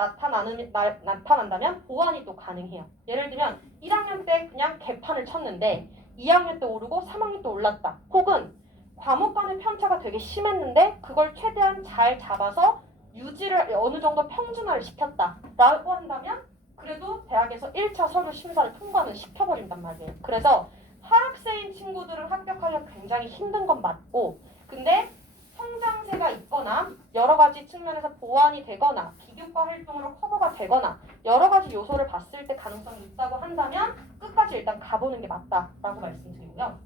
나타난다면 보완이 또 가능해요. 예를 들면 1학년 때 그냥 개판을 쳤는데 2학년 때 오르고 3학년 때 올랐다. 혹은 과목 간의 편차가 되게 심했는데 그걸 최대한 잘 잡아서 유지를 어느 정도 평준화를 시켰다라고 한다면 그래도 대학에서 1차 서류 심사를 통과는 시켜버린단 말이에요. 그래서 하락세인 친구들은 합격하기가 굉장히 힘든 건 맞고 근데 성장세가 있거나 여러 가지 측면에서 보완이 되거나 비교과 활동으로 커버가 되거나 여러 가지 요소를 봤을 때 가능성이 있다고 한다면 끝까지 일단 가보는 게 맞다라고 말씀드리고요.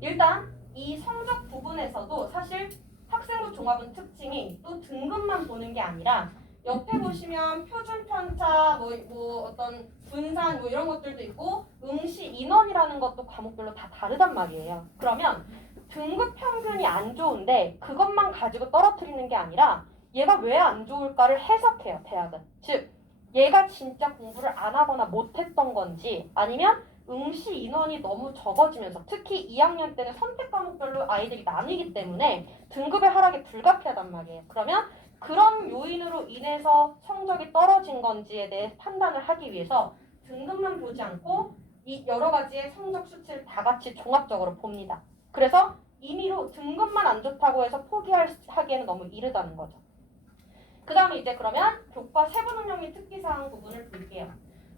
일단 이 성적 부분에서도 사실 학생부 종합은 특징이 또 등급만 보는 게 아니라 옆에 보시면 표준 편차, 뭐 어떤 분산 뭐 이런 것들도 있고 응시 인원이라는 것도 과목별로 다 다르단 말이에요. 그러면 등급 평균이 안 좋은데 그것만 가지고 떨어뜨리는 게 아니라 얘가 왜 안 좋을까를 해석해요, 대학은. 즉, 얘가 진짜 공부를 안 하거나 못했던 건지 아니면 응시 인원이 너무 적어지면서 특히 2학년 때는 선택 과목별로 아이들이 나뉘기 때문에 등급의 하락이 불가피하단 말이에요. 그러면 그런 요인으로 인해서 성적이 떨어진 건지에 대해 판단을 하기 위해서 등급만 보지 않고 이 여러 가지의 성적 수치를 다 같이 종합적으로 봅니다. 그래서 임의로 등급만 안 좋다고 해서 포기하기에는 너무 이르다는 거죠. 그 다음에 이제 그러면 교과 세부 능력 및 특기사항 부분을 볼게요.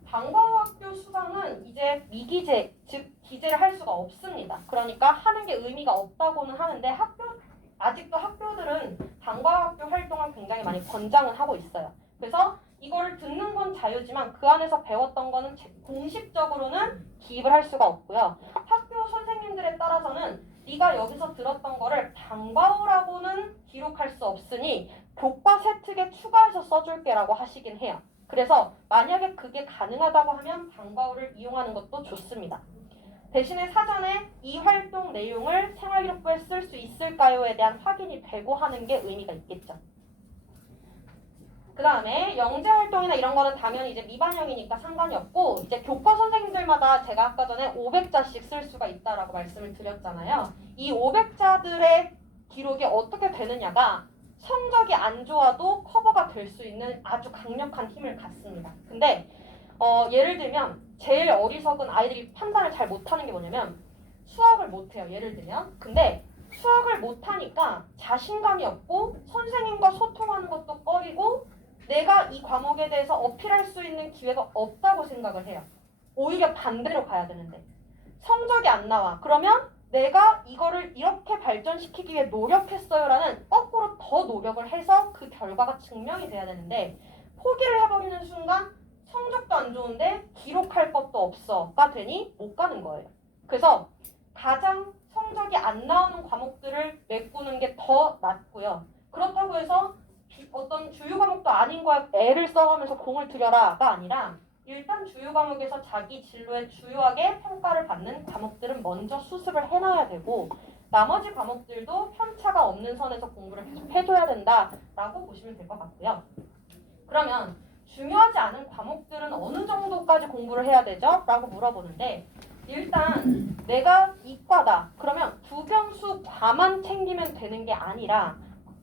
방과후학교 수강은 이제 미기재, 즉 기재를 할 수가 없습니다. 그러니까 하는 게 의미가 없다고는 하는데 아직도 학교들은 방과후학교 활동을 굉장히 많이 권장을 하고 있어요. 그래서 이거를 듣는 건 자유지만 그 안에서 배웠던 거는 공식적으로는 기입을 할 수가 없고요. 학교 선생님들에 따라서는 네가 여기서 들었던 거를 방과후라고는 기록할 수 없으니 교과 세특에 추가해서 써줄게라고 하시긴 해요. 그래서 만약에 그게 가능하다고 하면 방과후를 이용하는 것도 좋습니다. 대신에 사전에 이 활동 내용을 생활기록부에 쓸 수 있을까요에 대한 확인이 되고 하는 게 의미가 있겠죠. 그 다음에 영재활동이나 이런 거는 당연히 이제 미반영이니까 상관이 없고 이제 교과 선생님들마다 제가 아까 전에 500자씩 쓸 수가 있다라고 말씀을 드렸잖아요. 이 500자들의 기록이 어떻게 되느냐가 성적이 안 좋아도 커버가 될 수 있는 아주 강력한 힘을 갖습니다. 근데 예를 들면 제일 어리석은 아이들이 판단을 잘 못하는 게 뭐냐면 수학을 못해요. 예를 들면. 근데 수학을 못하니까 자신감이 없고 선생님과 소통하는 것도 꺼리고 내가 이 과목에 대해서 어필할 수 있는 기회가 없다고 생각을 해요. 오히려 반대로 가야 되는데 성적이 안 나와. 그러면 내가 이거를 이렇게 발전시키기 위해 노력했어요라는 거꾸로 더 노력을 해서 그 결과가 증명이 돼야 되는데 포기를 해버리는 순간 성적도 안 좋은데 기록할 것도 없어가 되니 못 가는 거예요. 그래서 가장 성적이 안 나오는 과목들을 메꾸는 게 더 낫고요. 그렇다고 해서 어떤 주요 과목도 아닌 거에 애를 써가면서 공을 들여라가 아니라 일단 주요 과목에서 자기 진로에 주요하게 평가를 받는 과목들은 먼저 수습을 해놔야 되고 나머지 과목들도 편차가 없는 선에서 공부를 계속 해줘야 된다라고 보시면 될 것 같고요. 그러면 중요하지 않은 과목들은 어느 정도까지 공부를 해야 되죠? 라고 물어보는데 일단 내가 이과다. 그러면 국영수 과만 챙기면 되는 게 아니라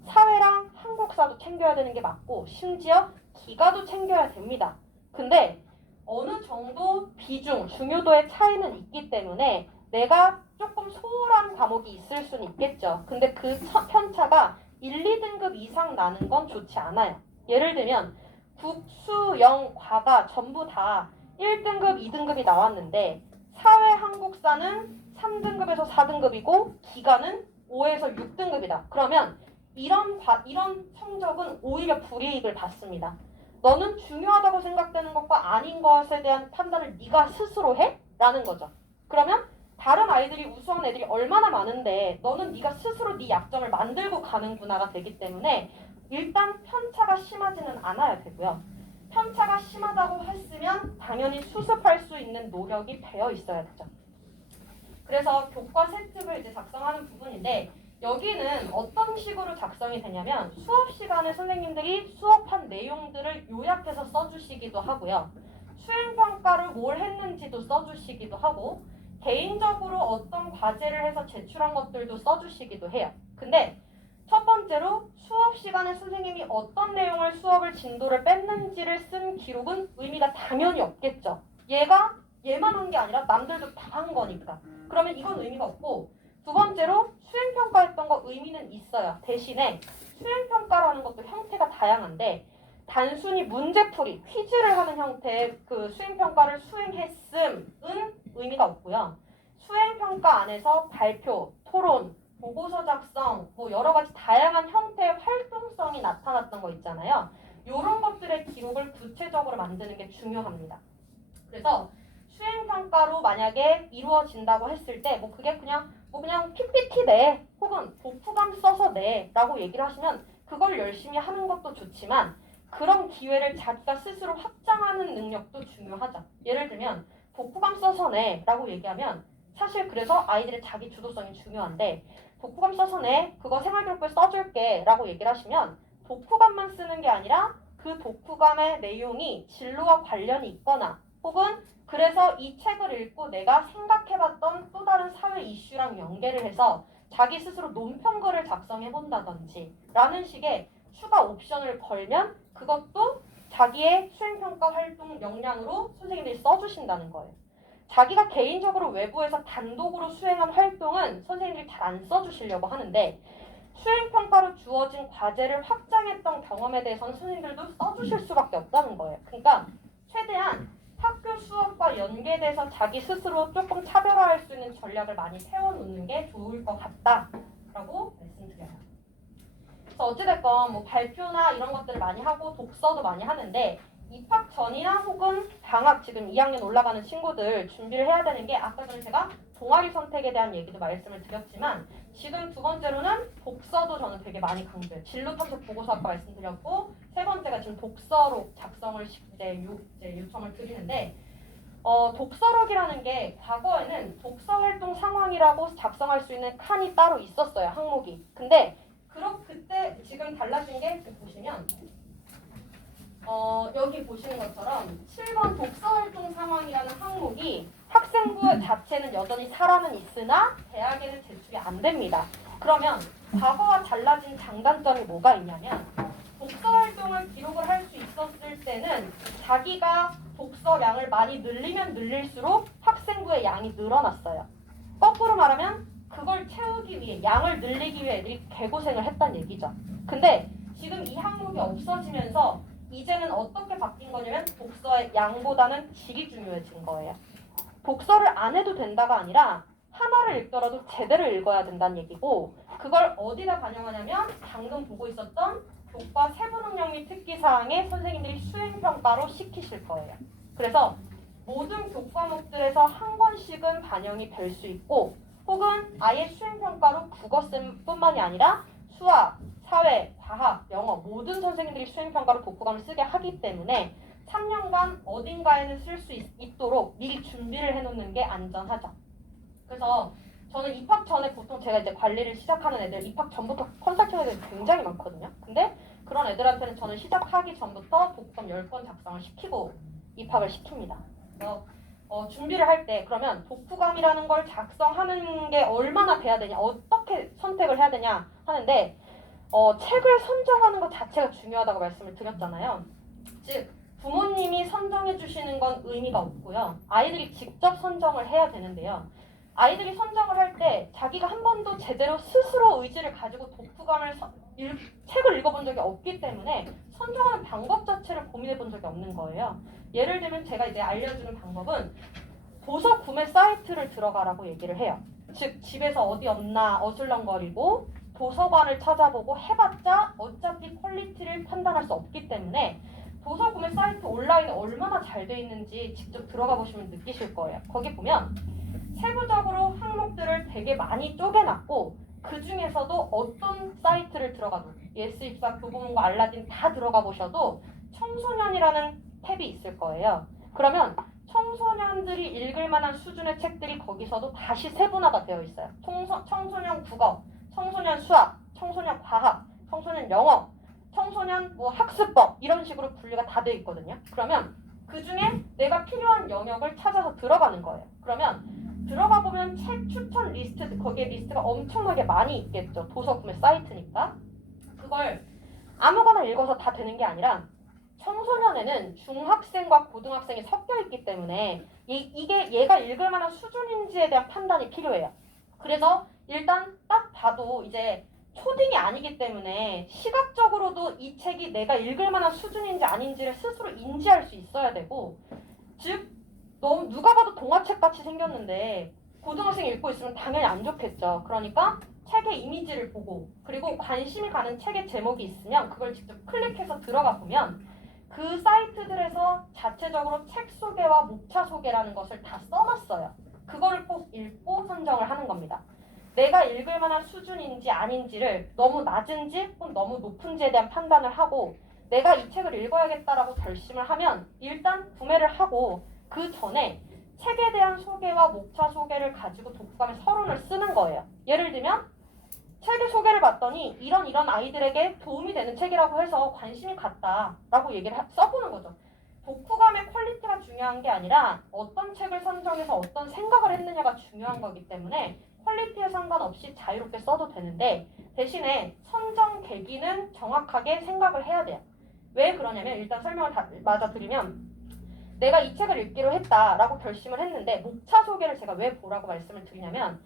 사회랑 한국사도 챙겨야 되는 게 맞고 심지어 기가도 챙겨야 됩니다. 근데 어느 정도 비중, 중요도의 차이는 있기 때문에 내가 조금 소홀한 과목이 있을 수는 있겠죠. 근데 그 편차가 1, 2등급 이상 나는 건 좋지 않아요. 예를 들면 국수, 영, 과가 전부 다 1등급, 2등급이 나왔는데 사회 한국사는 3등급에서 4등급이고 기가는 5에서 6등급이다. 그러면 이런 성적은 오히려 불이익을 받습니다. 너는 중요하다고 생각되는 것과 아닌 것에 대한 판단을 네가 스스로 해? 라는 거죠. 그러면 다른 아이들이 우수한 애들이 얼마나 많은데 너는 네가 스스로 네 약점을 만들고 가는구나가 되기 때문에 일단 편차가 심하지는 않아야 되고요. 편차가 심하다고 했으면 당연히 수습할 수 있는 노력이 되어 있어야 되죠. 그래서 교과 세특을 이제 작성하는 부분인데 여기는 어떤 식으로 작성이 되냐면 수업 시간에 선생님들이 수업한 내용들을 요약해서 써주시기도 하고요. 수행평가로 뭘 했는지도 써주시기도 하고 개인적으로 어떤 과제를 해서 제출한 것들도 써주시기도 해요. 근데 첫 번째로 수업 시간에 선생님이 어떤 내용을 수업을 진도를 뺐는지를 쓴 기록은 의미가 당연히 없겠죠. 얘만 한 게 아니라 남들도 다 한 거니까. 그러면 이건 의미가 없고 두 번째로 수행평가했던 거 의미는 있어요. 대신에 수행평가라는 것도 형태가 다양한데 단순히 문제풀이, 퀴즈를 하는 형태의 그 수행평가를 수행했음은 의미가 없고요. 수행평가 안에서 발표, 토론, 보고서 작성, 뭐 여러 가지 다양한 형태의 활동성이 나타났던 거 있잖아요. 이런 것들의 기록을 구체적으로 만드는 게 중요합니다. 그래서 수행평가로 만약에 이루어진다고 했을 때 뭐 그게 그냥 PPT 내 혹은 독후감 써서 내라고 얘기를 하시면 그걸 열심히 하는 것도 좋지만 그런 기회를 자기가 스스로 확장하는 능력도 중요하죠. 예를 들면 독후감 써서 내라고 얘기하면 사실 그래서 아이들의 자기 주도성이 중요한데 독후감 써서 내 그거 생활기록부에 써줄게 라고 얘기를 하시면 독후감만 쓰는 게 아니라 그 독후감의 내용이 진로와 관련이 있거나 혹은 그래서 이 책을 읽고 내가 생각해봤던 또 다른 사회 이슈랑 연계를 해서 자기 스스로 논평글을 작성해본다든지 라는 식의 추가 옵션을 걸면 그것도 자기의 수행평가 활동 역량으로 선생님들이 써주신다는 거예요. 자기가 개인적으로 외부에서 단독으로 수행한 활동은 선생님들이 잘 안 써주시려고 하는데 수행평가로 주어진 과제를 확장했던 경험에 대해서는 선생님들도 써주실 수밖에 없다는 거예요. 그러니까 최대한 학교 수업과 연계돼서 자기 스스로 조금 차별화할 수 있는 전략을 많이 세워놓는 게 좋을 것 같다라고 말씀드려요. 그래서 어찌됐건 뭐 발표나 이런 것들을 많이 하고 독서도 많이 하는데 입학 전이나 혹은 방학 지금 2학년 올라가는 친구들 준비를 해야 되는 게 아까 전에 제가 동아리 선택에 대한 얘기도 말씀을 드렸지만 지금 두 번째로는 독서도 저는 되게 많이 강조해요. 진로 탐색 보고서 아까 말씀드렸고 세 번째가 지금 독서록 작성을 이제 요청을 드리는데 독서록이라는 게 과거에는 독서 활동 상황이라고 작성할 수 있는 칸이 따로 있었어요. 항목이. 근데 그때 지금 달라진 게 보시면 여기 보시는 것처럼 7번 독서활동 상황이라는 항목이 학생부 자체는 여전히 살아는 있으나 대학에는 제출이 안 됩니다. 그러면 과거와 달라진 장단점이 뭐가 있냐면 독서활동을 기록을 할 수 있었을 때는 자기가 독서량을 많이 늘리면 늘릴수록 학생부의 양이 늘어났어요. 거꾸로 말하면 그걸 채우기 위해 양을 늘리기 위해 애들이 개고생을 했다는 얘기죠. 근데 지금 이 항목이 없어지면서 이제는 어떻게 바뀐 거냐면 독서의 양보다는 질이 중요해진 거예요. 독서를 안 해도 된다가 아니라 하나를 읽더라도 제대로 읽어야 된다는 얘기고 그걸 어디다 반영하냐면 방금 보고 있었던 교과 세부 능력 및 특기사항에 선생님들이 수행평가로 시키실 거예요. 그래서 모든 교과목들에서 한 권씩은 반영이 될 수 있고 혹은 아예 수행평가로 국어뿐만이 아니라 수학, 사회, 과학, 영어 모든 선생님들이 수행평가로 독후감을 쓰게 하기 때문에 3년간 어딘가에는 쓸 수 있도록 미리 준비를 해놓는 게 안전하죠. 그래서 저는 입학 전에 보통 제가 이제 관리를 시작하는 애들 입학 전부터 컨설팅 애들이 굉장히 많거든요. 근데 그런 애들한테는 저는 시작하기 전부터 독후감 10권 작성을 시키고 입학을 시킵니다. 그래서 준비를 할 때 그러면 독후감이라는 걸 작성하는 게 얼마나 돼야 되냐, 어떻게 선택을 해야 되냐 하는데 책을 선정하는 것 자체가 중요하다고 말씀을 드렸잖아요. 즉 부모님이 선정해 주시는 건 의미가 없고요. 아이들이 직접 선정을 해야 되는데요. 아이들이 선정을 할 때 자기가 한 번도 제대로 스스로 의지를 가지고 독후감을 책을 읽어본 적이 없기 때문에 선정하는 방법 자체를 고민해 본 적이 없는 거예요. 예를 들면 제가 이제 알려주는 방법은 도서 구매 사이트를 들어가라고 얘기를 해요. 즉 집에서 어디 없나 어슬렁거리고 도서관을 찾아보고 해봤자 어차피 퀄리티를 판단할 수 없기 때문에 도서 구매 사이트 온라인에 얼마나 잘 돼 있는지 직접 들어가 보시면 느끼실 거예요. 거기 보면 세부적으로 항목들을 되게 많이 쪼개놨고 그 중에서도 어떤 사이트를 들어가도 예스입사, 교보문고, 알라딘 다 들어가 보셔도 청소년이라는 탭이 있을 거예요. 그러면 청소년들이 읽을 만한 수준의 책들이 거기서도 다시 세분화가 되어 있어요. 청소년 국어, 청소년 수학, 청소년 과학, 청소년 영어, 청소년 뭐 학습법 이런 식으로 분류가 다 되어 있거든요. 그러면 그 중에 내가 필요한 영역을 찾아서 들어가는 거예요. 그러면 들어가 보면 책 추천 리스트, 거기에 리스트가 엄청나게 많이 있겠죠. 도서 구매 사이트니까. 그걸 아무거나 읽어서 다 되는 게 아니라 청소년에는 중학생과 고등학생이 섞여 있기 때문에 이게 얘가 읽을 만한 수준인지에 대한 판단이 필요해요. 그래서 일단 딱 봐도 이제 초딩이 아니기 때문에 시각적으로도 이 책이 내가 읽을 만한 수준인지 아닌지를 스스로 인지할 수 있어야 되고, 즉 너무 누가 봐도 동화책 같이 생겼는데 고등학생이 읽고 있으면 당연히 안 좋겠죠. 그러니까 책의 이미지를 보고 그리고 관심이 가는 책의 제목이 있으면 그걸 직접 클릭해서 들어가 보면 그 사이트들에서 자체적으로 책 소개와 목차 소개라는 것을 다 써놨어요. 그거를 꼭 읽고 선정을 하는 겁니다. 내가 읽을 만한 수준인지 아닌지를 너무 낮은지 혹은 너무 높은지에 대한 판단을 하고 내가 이 책을 읽어야겠다라고 결심을 하면 일단 구매를 하고 그 전에 책에 대한 소개와 목차 소개를 가지고 독후감의 서론을 쓰는 거예요. 예를 들면 책의 소개를 봤더니 이런 아이들에게 도움이 되는 책이라고 해서 관심이 갔다라고 얘기를 써보는 거죠. 독후감의 퀄리티가 중요한 게 아니라 어떤 책을 선정해서 어떤 생각을 했느냐가 중요한 거기 때문에 퀄리티에 상관없이 자유롭게 써도 되는데 대신에 선정 계기는 정확하게 생각을 해야 돼요. 왜 그러냐면 일단 설명을 마저 드리면 내가 이 책을 읽기로 했다라고 결심을 했는데 목차 소개를 제가 왜 보라고 말씀을 드리냐면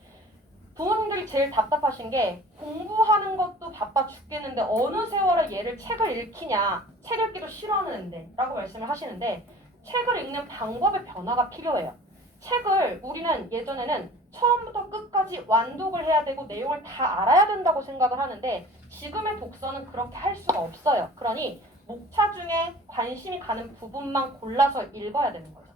부모님들이 제일 답답하신 게 공부하는 것도 바빠 죽겠는데 어느 세월에 얘를 책을 읽히냐, 책 읽기도 싫어하는데 라고 말씀을 하시는데 책을 읽는 방법의 변화가 필요해요. 책을 우리는 예전에는 처음부터 끝까지 완독을 해야 되고 내용을 다 알아야 된다고 생각을 하는데 지금의 독서는 그렇게 할 수가 없어요. 그러니 목차 중에 관심이 가는 부분만 골라서 읽어야 되는 거죠.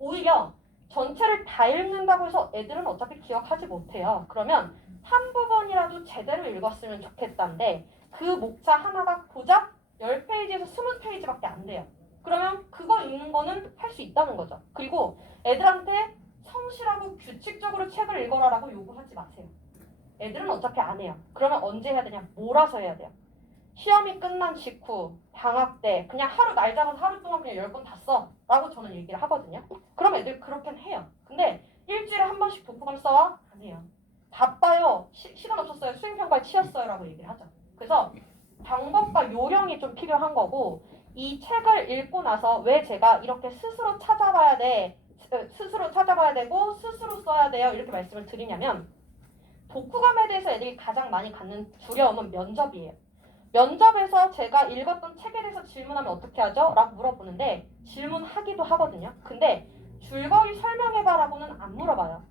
오히려 전체를 다 읽는다고 해서 애들은 어차피 기억하지 못해요. 그러면 한 부분이라도 제대로 읽었으면 좋겠다는데 그 목차 하나가 고작 10페이지에서 20페이지밖에 안 돼요. 그러면 그거 읽는 거는 할 수 있다는 거죠. 그리고 애들한테 성실하고 규칙적으로 책을 읽어라라고 요구하지 마세요. 애들은 어차피 안 해요. 그러면 언제 해야 되냐? 몰아서 해야 돼요. 시험이 끝난 직후, 방학 때 그냥 하루 날 잡아서 하루 동안 그냥 10권 다 써 라고 저는 얘기를 하거든요. 그럼 애들 그렇게는 해요. 근데 일주일에 한 번씩 독후감 써와? 안 해요. 바빠요. 시간 없었어요. 수행평가에 치였어요 라고 얘기를 하죠. 그래서 방법과 요령이 좀 필요한 거고 이 책을 읽고 나서 왜 제가 이렇게 스스로 찾아봐야 되고 스스로 써야 돼요 이렇게 말씀을 드리냐면 독후감에 대해서 애들이 가장 많이 갖는 두려움은 면접이에요. 면접에서 제가 읽었던 책에 대해서 질문하면 어떻게 하죠? 라고 물어보는데 질문하기도 하거든요. 근데 줄거리 설명해봐라고는 안 물어봐요.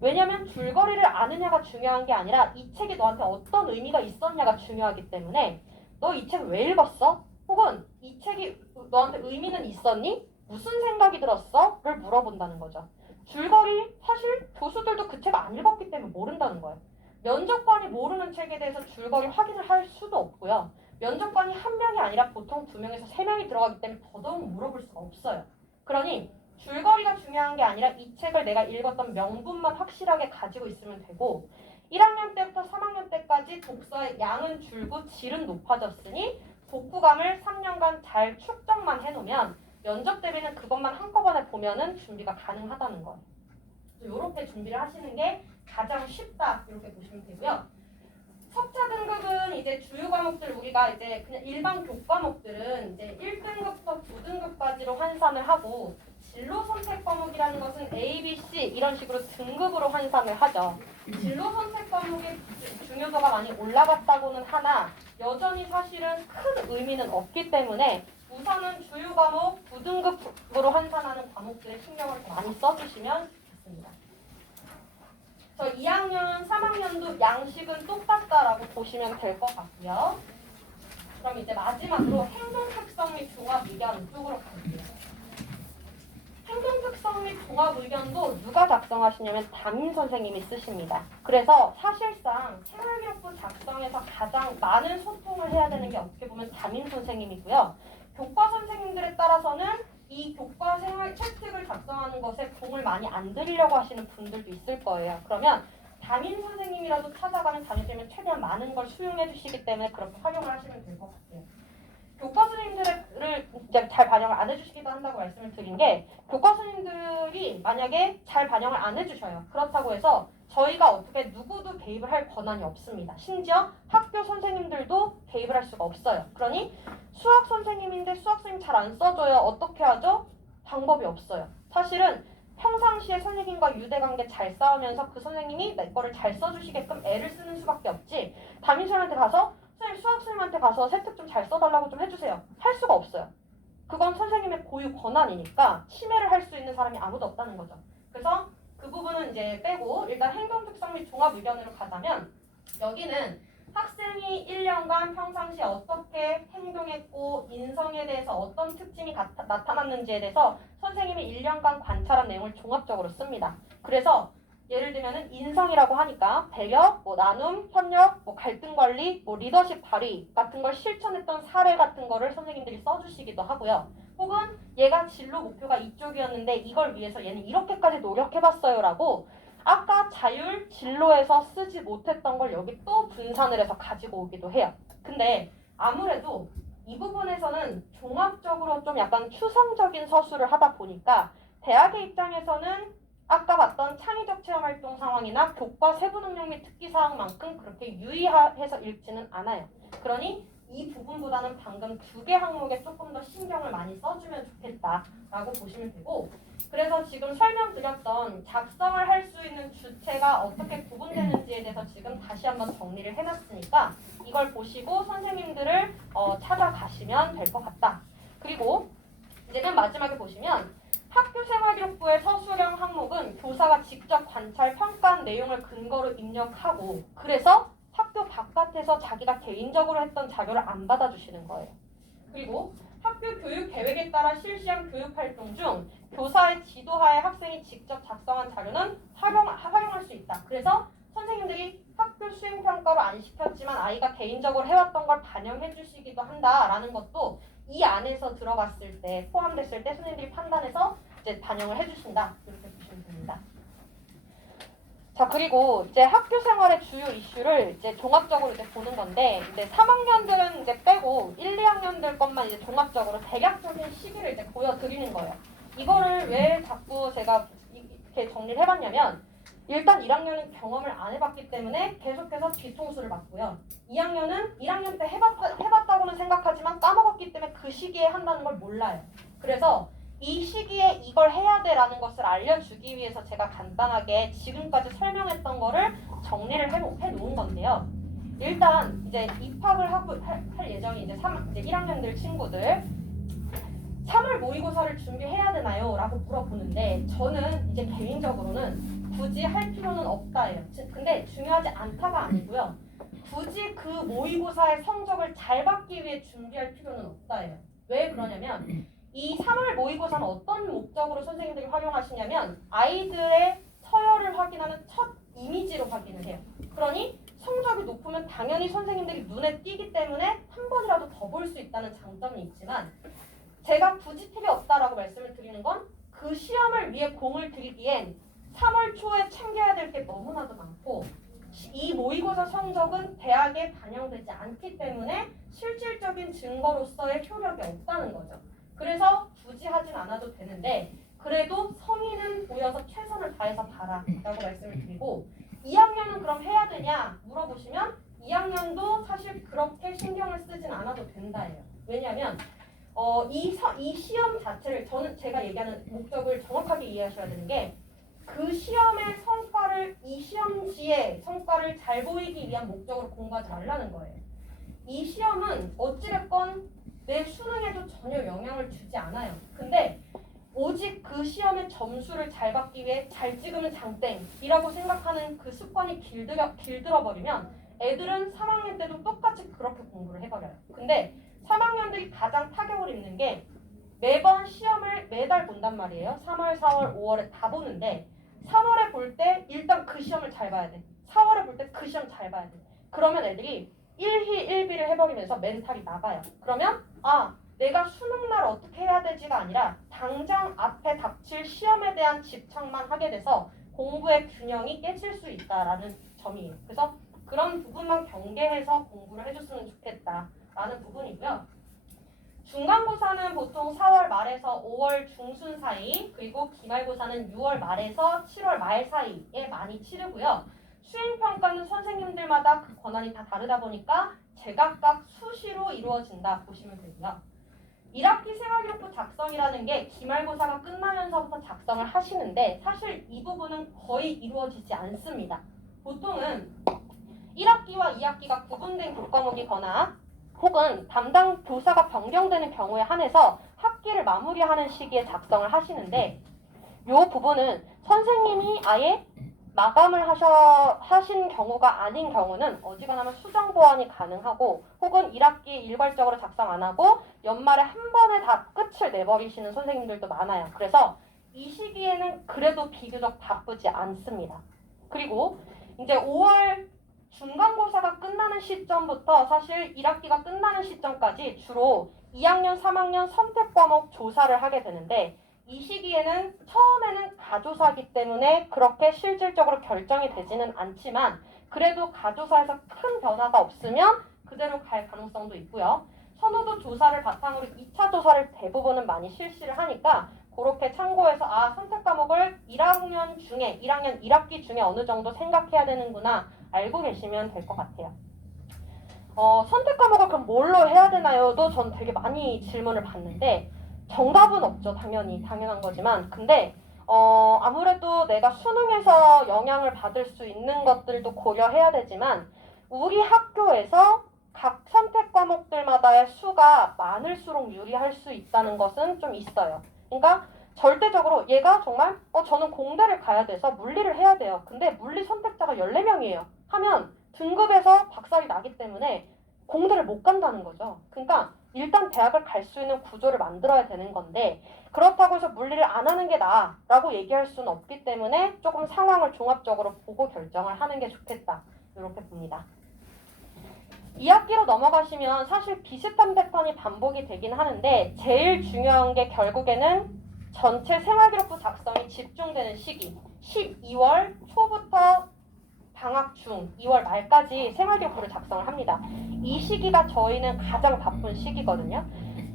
왜냐면 줄거리를 아느냐가 중요한 게 아니라 이 책이 너한테 어떤 의미가 있었냐가 중요하기 때문에 너 이 책 왜 읽었어? 혹은 이 책이 너한테 의미는 있었니? 무슨 생각이 들었어? 를 물어본다는 거죠. 줄거리 사실 교수들도 그 책 안 읽었기 때문에 모른다는 거예요. 면접관이 모르는 책에 대해서 줄거리 확인을 할 수도 없고요. 면접관이 한 명이 아니라 보통 2명에서 3명이 들어가기 때문에 더더욱 물어볼 수가 없어요. 그러니 줄거리가 중요한 게 아니라 이 책을 내가 읽었던 명분만 확실하게 가지고 있으면 되고 1학년 때부터 3학년 때까지 독서의 양은 줄고 질은 높아졌으니 독후감을 3년간 잘 축적만 해놓으면 면접 대비는 그것만 한꺼번에 보면은 준비가 가능하다는 거예요. 이렇게 준비를 하시는 게 가장 쉽다 이렇게 보시면 되고요. 석차 등급은 이제 주요 과목들 우리가 이제 그냥 일반 교과목들은 이제 1등급부터 9등급까지로 환산을 하고 진로 선택 과목이라는 것은 A, B, C 이런 식으로 등급으로 환산을 하죠. 진로 선택 과목의 중요도가 많이 올라갔다고는 하나 여전히 사실은 큰 의미는 없기 때문에 우선은 주요 과목 9등급으로 환산하는 과목들에 신경을 많이 써주시면 좋겠습니다. 그래서 2학년, 3학년도 양식은 똑같다라고 보시면 될 것 같고요. 그럼 이제 마지막으로 행동 특성 및 종합 의견 쪽으로 갈게요. 행동 특성 및 종합 의견도 누가 작성하시냐면 담임 선생님이 쓰십니다. 그래서 사실상 생활기록부 작성에서 가장 많은 소통을 해야 되는 게 어떻게 보면 담임 선생님이고요. 교과 선생님들에 따라서는 이 교과 생활 채택을 작성하는 것에 공을 많이 안 들이려고 하시는 분들도 있을 거예요. 그러면 담임 선생님이라도 찾아가면 담임 선생님은 최대한 많은 걸 수용해 주시기 때문에 그렇게 활용을 하시면 될 것 같아요. 교과 선생님들을 이제 잘 반영을 안 해주시기도 한다고 말씀을 드린 게 교과 선생님들이 만약에 잘 반영을 안 해주셔요. 그렇다고 해서 저희가 어떻게 누구도 개입을 할 권한이 없습니다. 심지어 학교 선생님들도 개입을 할 수가 없어요. 그러니 수학 선생님인데 수학 선생님 잘 안 써줘요. 어떻게 하죠? 방법이 없어요. 사실은 평상시에 선생님과 유대관계 잘 싸우면서 그 선생님이 내 거를 잘 써주시게끔 애를 쓰는 수밖에 없지 담임 선생님한테 가서 선생님 수학 선생님한테 가서 세특 좀 잘 써달라고 좀 해주세요. 할 수가 없어요. 그건 선생님의 고유 권한이니까 침해를 할 수 있는 사람이 아무도 없다는 거죠. 그래서 그 부분은 이제 빼고 일단 행동 특성 및 종합 의견으로 가자면 여기는 학생이 1년간 평상시에 어떻게 행동했고 인성에 대해서 어떤 특징이 나타났는지에 대해서 선생님이 1년간 관찰한 내용을 종합적으로 씁니다. 그래서 예를 들면은 인성이라고 하니까 배려, 나눔, 협력, 갈등 관리, 리더십 발휘 같은 걸 실천했던 사례 같은 거를 선생님들이 써주시기도 하고요. 혹은 얘가 진로 목표가 이쪽이었는데 이걸 위해서 얘는 이렇게까지 노력해봤어요라고 아까 자율 진로에서 쓰지 못했던 걸 여기 또 분산을 해서 가지고 오기도 해요. 근데 아무래도 이 부분에서는 종합적으로 좀 약간 추상적인 서술을 하다 보니까 대학의 입장에서는 아까 봤던 창의적 체험활동 상황이나 교과 세부 능력 및 특기 사항만큼 그렇게 유의해서 읽지는 않아요. 그러니 이 부분보다는 방금 두 개 항목에 조금 더 신경을 많이 써주면 좋겠다라고 보시면 되고 그래서 지금 설명드렸던 작성을 할 수 있는 주체가 어떻게 구분되는지에 대해서 지금 다시 한번 정리를 해놨으니까 이걸 보시고 선생님들을 찾아가시면 될 것 같다. 그리고 이제 맨 마지막에 보시면 학교생활기록부의 서술형 항목은 교사가 직접 관찰, 평가한 내용을 근거로 입력하고 그래서 학교 바깥에서 자기가 개인적으로 했던 자료를 안 받아주시는 거예요. 그리고 학교 교육 계획에 따라 실시한 교육활동 중 교사의 지도하에 학생이 직접 작성한 자료는 활용할 수 있다. 그래서 선생님들이 학교 수행평가로 안 시켰지만 아이가 개인적으로 해왔던 걸 반영해 주시기도 한다라는 것도 이 안에서 들어갔을 때 포함됐을 때 선생님들이 판단해서 이제 반영을 해주신다. 이렇게 보시면 됩니다. 자 그리고 이제 학교 생활의 주요 이슈를 이제 종합적으로 이제 보는 건데 이제 3학년들은 이제 빼고 1, 2학년들 것만 이제 종합적으로 대략적인 시기를 이제 보여드리는 거예요. 이거를 왜 자꾸 제가 이렇게 정리를 해봤냐면 일단 1학년은 경험을 안 해봤기 때문에 계속해서 뒤통수를 맞고요. 2학년은 1학년 때 해봤다고는 생각하지만 까먹었기 때문에 그 시기에 한다는 걸 몰라요. 그래서 이 시기에 이걸 해야 돼라는 것을 알려주기 위해서 제가 간단하게 지금까지 설명했던 거를 정리를 해놓은 건데요. 일단 이제 입학을 할 예정이 이제 1학년들 친구들 3월 모의고사를 준비해야 되나요? 라고 물어보는데 저는 이제 개인적으로는 굳이 할 필요는 없다예요. 근데 중요하지 않다가 아니고요. 굳이 그 모의고사의 성적을 잘 받기 위해 준비할 필요는 없다예요. 왜 그러냐면 이 3월 모의고사는 어떤 목적으로 선생님들이 활용하시냐면 아이들의 서열을 확인하는 첫 이미지로 확인을 해요. 그러니 성적이 높으면 당연히 선생님들이 눈에 띄기 때문에 한 번이라도 더 볼 수 있다는 장점이 있지만 제가 굳이 팁이 없다라고 말씀을 드리는 건 그 시험을 위해 공을 들이기엔 3월 초에 챙겨야 될 게 너무나도 많고 이 모의고사 성적은 대학에 반영되지 않기 때문에 실질적인 증거로서의 효력이 없다는 거죠. 그래서 굳이 하진 않아도 되는데 그래도 성의는 보여서 최선을 다해서 봐라 라고 말씀을 드리고 2학년은 그럼 해야 되냐 물어보시면 2학년도 사실 그렇게 신경을 쓰진 않아도 된다예요. 왜냐하면 이 시험 자체를 제가 얘기하는 목적을 정확하게 이해하셔야 되는 게 그 시험의 성과를 이 시험지의 성과를 잘 보이기 위한 목적으로 공부하지 말라는 거예요. 이 시험은 어찌됐건 내 수능에도 전혀 영향을 주지 않아요. 근데 오직 그 시험의 점수를 잘 받기 위해 잘 찍으면 장땡이라고 생각하는 그 습관이 길들어버리면 애들은 3학년 때도 똑같이 그렇게 공부를 해버려요. 근데 3학년들이 가장 타격을 입는 게 매번 시험을 매달 본단 말이에요. 3월, 4월, 5월에 다 보는데 3월에 볼 때 일단 그 시험을 잘 봐야 돼. 4월에 볼 때 그 시험 잘 봐야 돼. 그러면 애들이 1희 1비를 해버리면서 멘탈이 나가요. 그러면 내가 수능날 어떻게 해야 되지가 아니라 당장 앞에 닥칠 시험에 대한 집착만 하게 돼서 공부의 균형이 깨질 수 있다라는 점이에요. 그래서 그런 부분만 경계해서 공부를 해줬으면 좋겠다라는 부분이고요. 중간고사는 보통 4월 말에서 5월 중순 사이, 그리고 기말고사는 6월 말에서 7월 말 사이에 많이 치르고요. 수행평가는 선생님들마다 그 권한이 다 다르다 보니까 제각각 수시로 이루어진다 보시면 되고요. 1학기 생활기록부 작성이라는 게 기말고사가 끝나면서부터 작성을 하시는데 사실 이 부분은 거의 이루어지지 않습니다. 보통은 1학기와 2학기가 구분된 교과목이거나 혹은 담당 교사가 변경되는 경우에 한해서 학기를 마무리하는 시기에 작성을 하시는데 이 부분은 선생님이 아예 마감을 하신 경우가 아닌 경우는 어지간하면 수정 보완이 가능하고 혹은 1학기 일괄적으로 작성 안 하고 연말에 한 번에 다 끝을 내버리시는 선생님들도 많아요. 그래서 이 시기에는 그래도 비교적 바쁘지 않습니다. 그리고 이제 5월 중간고사가 끝나는 시점부터 사실 1학기가 끝나는 시점까지 주로 2학년, 3학년 선택 과목 조사를 하게 되는데 이 시기에는 처음에는 가조사이기 때문에 그렇게 실질적으로 결정이 되지는 않지만 그래도 가조사에서 큰 변화가 없으면 그대로 갈 가능성도 있고요. 선호도 조사를 바탕으로 2차 조사를 대부분은 많이 실시를 하니까 그렇게 참고해서 선택 과목을 1학년 중에 1학년 1학기 중에 어느 정도 생각해야 되는구나 알고 계시면 될 것 같아요. 선택 과목을 그럼 뭘로 해야 되나요?도 전 되게 많이 질문을 받는데 정답은 없죠. 당연한 거지만 근데 아무래도 내가 수능에서 영향을 받을 수 있는 것들도 고려해야 되지만 우리 학교에서 각 선택 과목들마다의 수가 많을수록 유리할 수 있다는 것은 좀 있어요. 그러니까 절대적으로 얘가 정말 저는 공대를 가야 돼서 물리를 해야 돼요. 근데 물리 선택자가 14명이에요. 하면 등급에서 박살이 나기 때문에 공대를 못 간다는 거죠. 그러니까 일단 대학을 갈 수 있는 구조를 만들어야 되는 건데 그렇다고 해서 물리를 안 하는 게 나아라고 얘기할 수는 없기 때문에 조금 상황을 종합적으로 보고 결정을 하는 게 좋겠다. 이렇게 봅니다. 2학기로 넘어가시면 사실 비슷한 패턴이 반복이 되긴 하는데 제일 중요한 게 결국에는 전체 생활기록부 작성이 집중되는 시기 12월 초부터 방학 중 2월 말까지 생활기록부를 작성을 합니다. 이 시기가 저희는 가장 바쁜 시기거든요.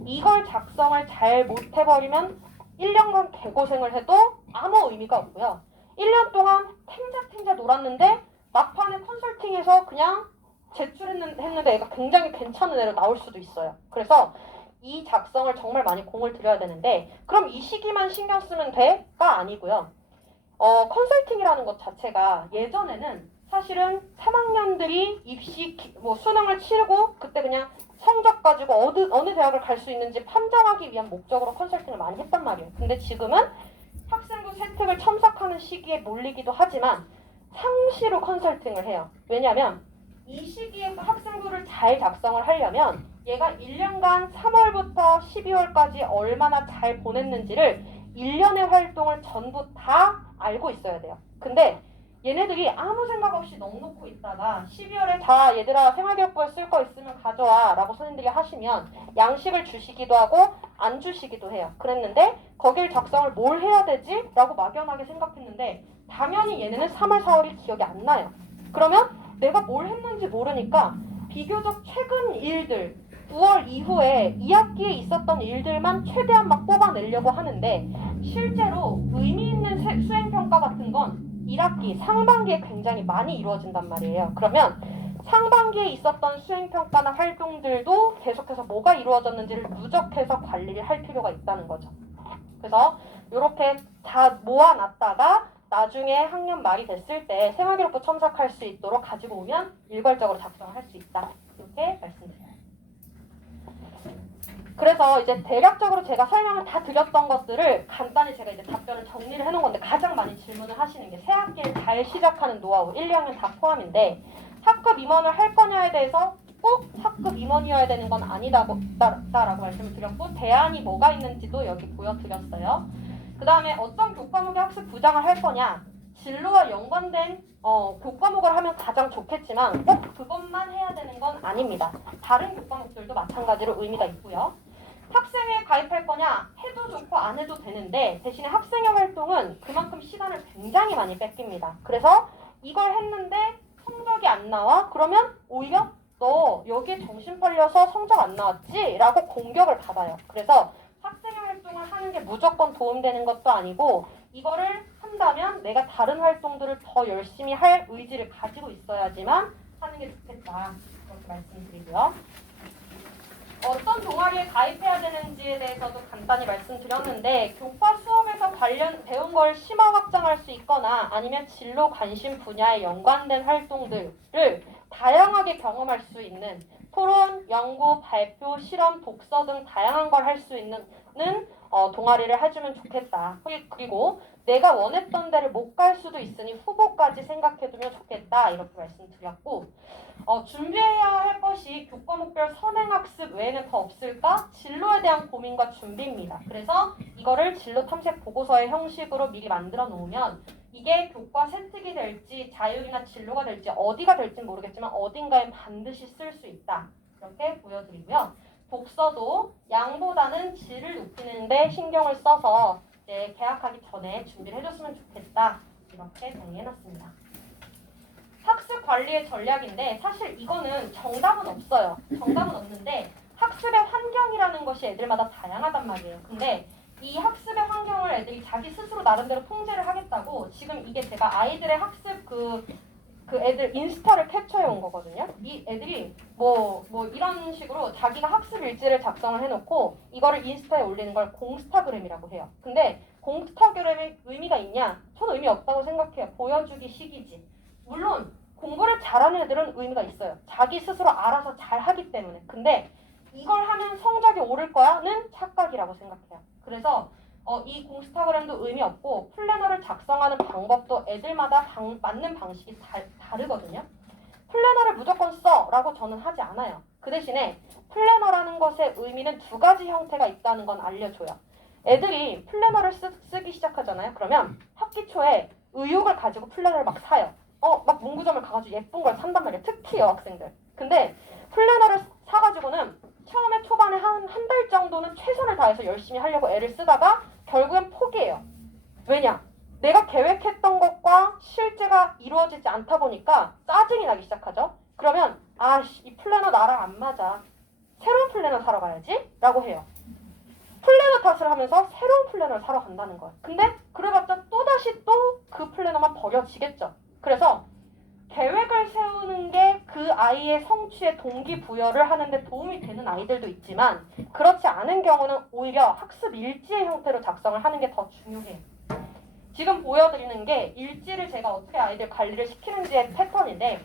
이걸 작성을 잘 못해버리면 1년간 개고생을 해도 아무 의미가 없고요. 1년 동안 탱자탱자 놀았는데 막판에 컨설팅에서 그냥 제출했는데 애가 굉장히 괜찮은 애로 나올 수도 있어요. 그래서 이 작성을 정말 많이 공을 들여야 되는데 그럼 이 시기만 신경 쓰면 돼가 아니고요. 컨설팅이라는 것 자체가 예전에는 사실은 3학년들이 입시 수능을 치르고 그때 그냥 성적 가지고 어느 대학을 갈 수 있는지 판정하기 위한 목적으로 컨설팅을 많이 했단 말이에요. 근데 지금은 학생부 채택을 첨삭하는 시기에 몰리기도 하지만 상시로 컨설팅을 해요. 왜냐하면 이 시기에 학생부를 잘 작성을 하려면 얘가 1년간 3월부터 12월까지 얼마나 잘 보냈는지를 1년의 활동을 전부 다 알고 있어야 돼요. 근데 얘네들이 아무 생각 없이 넉놓고 있다가 12월에 다 얘들아 생활기록부에 쓸 거 있으면 가져와 라고 선생님들이 하시면 양식을 주시기도 하고 안 주시기도 해요. 그랬는데 거길 작성을 뭘 해야 되지? 라고 막연하게 생각했는데 당연히 얘네는 3월, 4월이 기억이 안 나요. 그러면 내가 뭘 했는지 모르니까 비교적 최근 일들 9월 이후에 2학기에 있었던 일들만 최대한 막 뽑아내려고 하는데 실제로 의미 있는 수행평가 같은 건 1학기 상반기에 굉장히 많이 이루어진단 말이에요. 그러면 상반기에 있었던 수행평가나 활동들도 계속해서 뭐가 이루어졌는지를 누적해서 관리를 할 필요가 있다는 거죠. 그래서 이렇게 다 모아놨다가 나중에 학년 말이 됐을 때 생활기록부 첨삭할 수 있도록 가지고 오면 일괄적으로 작성할 수 있다. 이렇게 말씀드려요. 그래서 그래서 이제 대략적으로 제가 설명을 다 드렸던 것들을 간단히 제가 이제 답변을 정리를 해놓은 건데 가장 많이 질문을 하시는 게 새학기를 잘 시작하는 노하우 1, 2학년 다 포함인데 학급 임원을 할 거냐에 대해서 꼭 학급 임원이어야 되는 건 아니다라고 말씀을 드렸고 대안이 뭐가 있는지도 여기 보여드렸어요. 그 다음에 어떤 교과목의 학습 부장을 할 거냐 진로와 연관된 교과목을 하면 가장 좋겠지만 꼭 그것만 해야 되는 건 아닙니다. 다른 교과목들도 마찬가지로 의미가 있고요. 학생회에 가입할 거냐 해도 좋고 안 해도 되는데 대신에 학생회 활동은 그만큼 시간을 굉장히 많이 뺏깁니다. 그래서 이걸 했는데 성적이 안 나와? 그러면 오히려 너 여기에 정신 팔려서 성적 안 나왔지? 라고 공격을 받아요. 그래서 학생회 활동을 하는 게 무조건 도움되는 것도 아니고 이거를 한다면 내가 다른 활동들을 더 열심히 할 의지를 가지고 있어야지만 하는 게 좋겠다. 그렇게 말씀드리고요. 어떤 동아리에 가입해야 되는지에 대해서도 간단히 말씀드렸는데 교과 수업에서 관련 배운 걸 심화 확장할 수 있거나 아니면 진로 관심 분야에 연관된 활동들을 다양하게 경험할 수 있는 토론, 연구, 발표, 실험, 독서 등 다양한 걸 할 수 있는 동아리를 해주면 좋겠다. 그리고 내가 원했던 데를 못 갈 수도 있으니 후보까지 생각해두면 좋겠다. 이렇게 말씀드렸고 준비해야 할 것이 교과목별 선행학습 외에는 더 없을까? 진로에 대한 고민과 준비입니다. 그래서 이거를 진로 탐색 보고서의 형식으로 미리 만들어 놓으면 이게 교과 세특이 될지 자율이나 진로가 될지 어디가 될지 모르겠지만 어딘가에 반드시 쓸 수 있다. 이렇게 보여드리고요. 독서도 양보다는 질을 높이는 데 신경을 써서 이제 개학하기 전에 준비를 해줬으면 좋겠다. 이렇게 정리해놨습니다. 학습 관리의 전략인데 사실 이거는 정답은 없어요. 정답은 없는데 학습의 환경이라는 것이 애들마다 다양하단 말이에요. 근데 이 학습의 환경을 애들이 자기 스스로 나름대로 통제를 하겠다고 지금 이게 제가 아이들의 학습 그 애들 인스타를 캡처해 온 거거든요. 이 애들이 뭐 이런 식으로 자기가 학습 일지를 작성을 해놓고 이거를 인스타에 올리는 걸 공스타그램이라고 해요. 근데 공스타그램에 의미가 있냐? 저는 의미 없다고 생각해요. 보여주기 식이지. 물론 공부를 잘하는 애들은 의미가 있어요. 자기 스스로 알아서 잘하기 때문에. 근데 이걸 하면 성적이 오를 거야는 착각이라고 생각해요. 그래서 이 공스타그램도 의미 없고 플래너를 작성하는 방법도 애들마다 맞는 방식이 다르거든요. 플래너를 무조건 써라고 저는 하지 않아요. 그 대신에 플래너라는 것의 의미는 두 가지 형태가 있다는 건 알려줘요. 애들이 플래너를 쓰기 시작하잖아요. 그러면 학기 초에 의욕을 가지고 플래너를 막 사요. 막 문구점을 가가지고 예쁜 걸 산단 말이에요. 특히 여학생들. 근데 플래너를 사가지고는 처음에 초반에 한 달 정도는 최선을 다해서 열심히 하려고 애를 쓰다가 결국엔 포기해요. 왜냐? 내가 계획했던 것과 실제가 이루어지지 않다 보니까 짜증이 나기 시작하죠. 그러면 이 플래너 나랑 안 맞아. 새로운 플래너 사러 가야지 라고 해요. 플래너 탓을 하면서 새로운 플래너를 사러 간다는 거예요. 근데 그래봤자 또다시 또 그 플래너만 버려지겠죠. 그래서 계획을 세우는 게 그 아이의 성취에 동기부여를 하는데 도움이 되는 아이들도 있지만 그렇지 않은 경우는 오히려 학습 일지의 형태로 작성을 하는 게 더 중요해요. 지금 보여드리는 게 일지를 제가 어떻게 아이들 관리를 시키는지의 패턴인데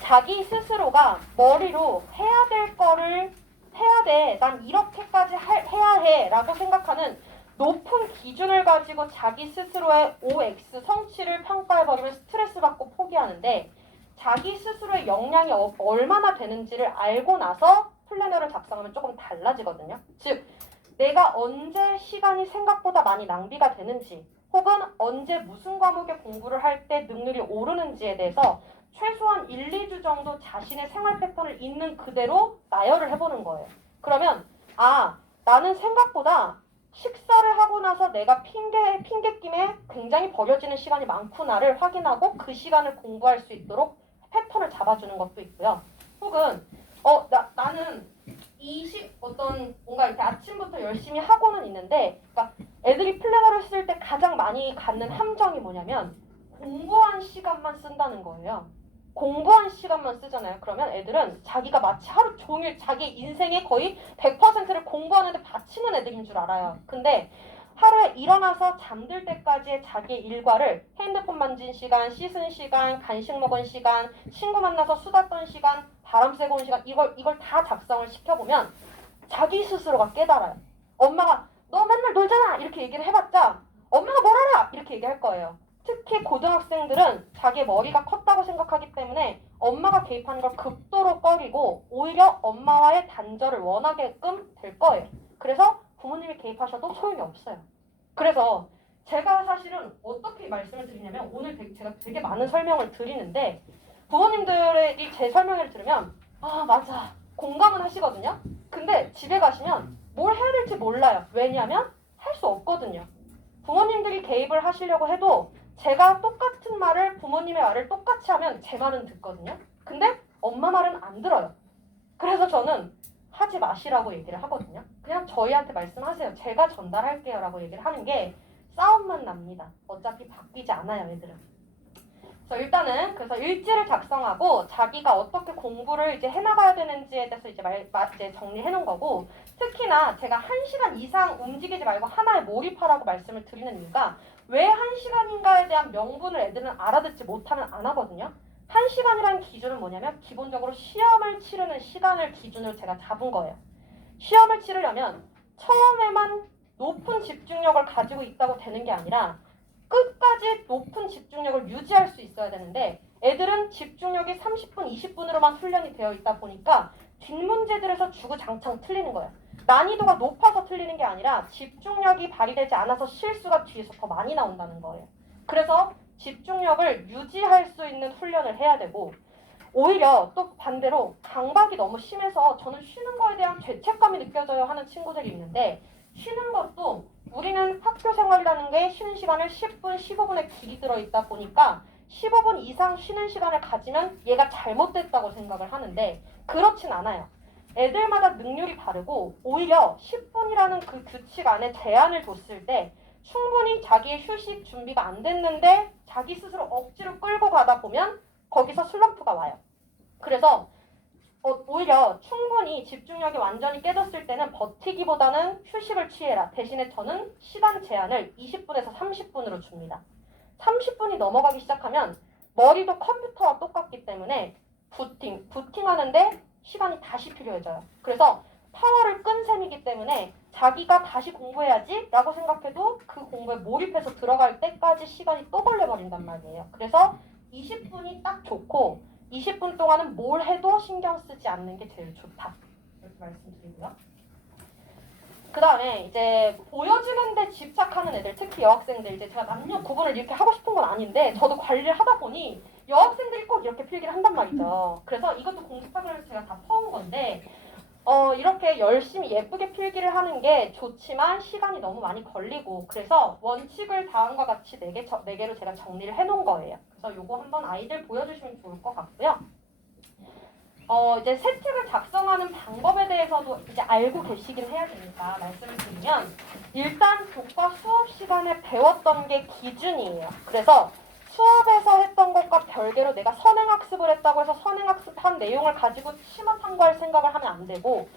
자기 스스로가 머리로 해야 될 거를 해야 돼. 난 이렇게까지 해야 해 라고 생각하는 높은 기준을 가지고 자기 스스로의 OX 성취를 평가해버리면 스트레스 받고 포기하는데 자기 스스로의 역량이 얼마나 되는지를 알고 나서 플래너를 작성하면 조금 달라지거든요. 즉 내가 언제 시간이 생각보다 많이 낭비가 되는지 혹은 언제 무슨 과목의 공부를 할 때 능률이 오르는지에 대해서 최소한 1, 2주 정도 자신의 생활 패턴을 있는 그대로 나열을 해보는 거예요. 그러면 나는 생각보다 식사를 하고 나서 내가 핑계김에 굉장히 버려지는 시간이 많구나를 확인하고 그 시간을 공부할 수 있도록 패턴을 잡아주는 것도 있고요. 혹은 나는 뭔가 이렇게 아침부터 열심히 하고는 있는데 그러니까 애들이 플래너를 쓸 때 가장 많이 갖는 함정이 뭐냐면 공부한 시간만 쓴다는 거예요. 공부한 시간만 쓰잖아요. 그러면 애들은 자기가 마치 하루 종일 자기 인생의 거의 100%를 공부하는데 바치는 애들인 줄 알아요. 근데 하루에 일어나서 잠들 때까지의 자기의 일과를 핸드폰 만진 시간, 씻은 시간, 간식 먹은 시간, 친구 만나서 수다 떤 시간, 바람 쐬고 온 시간 이걸 다 작성을 시켜보면 자기 스스로가 깨달아요. 엄마가 너 맨날 놀잖아 이렇게 얘기를 해봤자 엄마가 뭘 알아 이렇게 얘기할 거예요. 특히 고등학생들은 자기 머리가 컸다고 생각하기 때문에 엄마가 개입하는 걸 극도로 꺼리고 오히려 엄마와의 단절을 원하게끔 될 거예요. 그래서 부모님이 개입하셔도 소용이 없어요. 그래서 제가 사실은 어떻게 말씀을 드리냐면 오늘 제가 되게 많은 설명을 드리는데 부모님들이 제 설명을 들으면 아 맞아 공감은 하시거든요. 근데 집에 가시면 뭘 해야 될지 몰라요. 왜냐하면 할 수 없거든요. 부모님들이 개입을 하시려고 해도 제가 똑같은 말을 부모님의 말을 똑같이 하면 제 말은 듣거든요. 근데 엄마 말은 안 들어요. 그래서 저는 하지 마시라고 얘기를 하거든요. 그냥 저희한테 말씀하세요. 제가 전달할게요 라고 얘기를 하는 게 싸움만 납니다. 어차피 바뀌지 않아요 애들은. 그래서 일지를 작성하고 자기가 어떻게 공부를 이제 해나가야 되는지에 대해서 이제 정리해 놓은 거고 특히나 제가 1시간 이상 움직이지 말고 하나에 몰입하라고 말씀을 드리는 이유가 왜 1시간인가에 대한 명분을 애들은 알아듣지 못하면 안 하거든요. 1시간이라는 기준은 뭐냐면 기본적으로 시험을 치르는 시간을 기준으로 제가 잡은 거예요. 시험을 치르려면 처음에만 높은 집중력을 가지고 있다고 되는 게 아니라 끝까지 높은 집중력을 유지할 수 있어야 되는데 애들은 집중력이 30분, 20분으로만 훈련이 되어 있다 보니까 뒷문제들에서 주구장창 틀리는 거예요. 난이도가 높아서 틀리는 게 아니라 집중력이 발휘되지 않아서 실수가 뒤에서 더 많이 나온다는 거예요. 그래서 집중력을 유지할 수 있는 훈련을 해야 되고 오히려 또 반대로 강박이 너무 심해서 저는 쉬는 거에 대한 죄책감이 느껴져요 하는 친구들이 있는데 쉬는 것도 우리는 학교 생활이라는 게 쉬는 시간을 10분, 15분에 길이 들어있다 보니까 15분 이상 쉬는 시간을 가지면 얘가 잘못됐다고 생각을 하는데 그렇진 않아요. 애들마다 능률이 다르고 오히려 10분이라는 그 규칙 안에 제한을 뒀을 때 충분히 자기의 휴식 준비가 안 됐는데 자기 스스로 억지로 끌고 가다 보면 거기서 슬럼프가 와요. 그래서 오히려 충분히 집중력이 완전히 깨졌을 때는 버티기보다는 휴식을 취해라. 대신에 저는 시간 제한을 20분에서 30분으로 줍니다. 30분이 넘어가기 시작하면 머리도 컴퓨터와 똑같기 때문에 부팅하는데 시간이 다시 필요해져요. 그래서 파워를 끈 셈이기 때문에 자기가 다시 공부해야지 라고 생각해도 그 공부에 몰입해서 들어갈 때까지 시간이 또 걸려버린단 말이에요. 그래서 20분이 딱 좋고 20분 동안은 뭘 해도 신경 쓰지 않는 게 제일 좋다. 이렇게 말씀드리고요. 그 다음에 이제 보여지는 데 집착하는 애들, 특히 여학생들, 이제 제가 남녀 구분을 이렇게 하고 싶은 건 아닌데 저도 관리를 하다 보니 여학생들이 꼭 이렇게 필기를 한단 말이죠. 그래서 이것도 공부학을 제가 다 퍼온 건데 이렇게 열심히 예쁘게 필기를 하는 게 좋지만 시간이 너무 많이 걸리고 그래서 원칙을 다음과 같이 4개로 제가 정리를 해놓은 거예요. 그래서 요거 한번 아이들 보여주시면 좋을 것 같고요. 이제 세특을 작성하는 방법에 대해서도 이제 알고 계시긴 해야 되니까 말씀을 드리면 일단 교과 수업 시간에 배웠던 게 기준이에요. 그래서 수업에서 했던 것과 별개로 내가 선행학습을 했다고 해서 선행학습한 내용을 가지고 심화 탐구할 생각을 하면 안 되고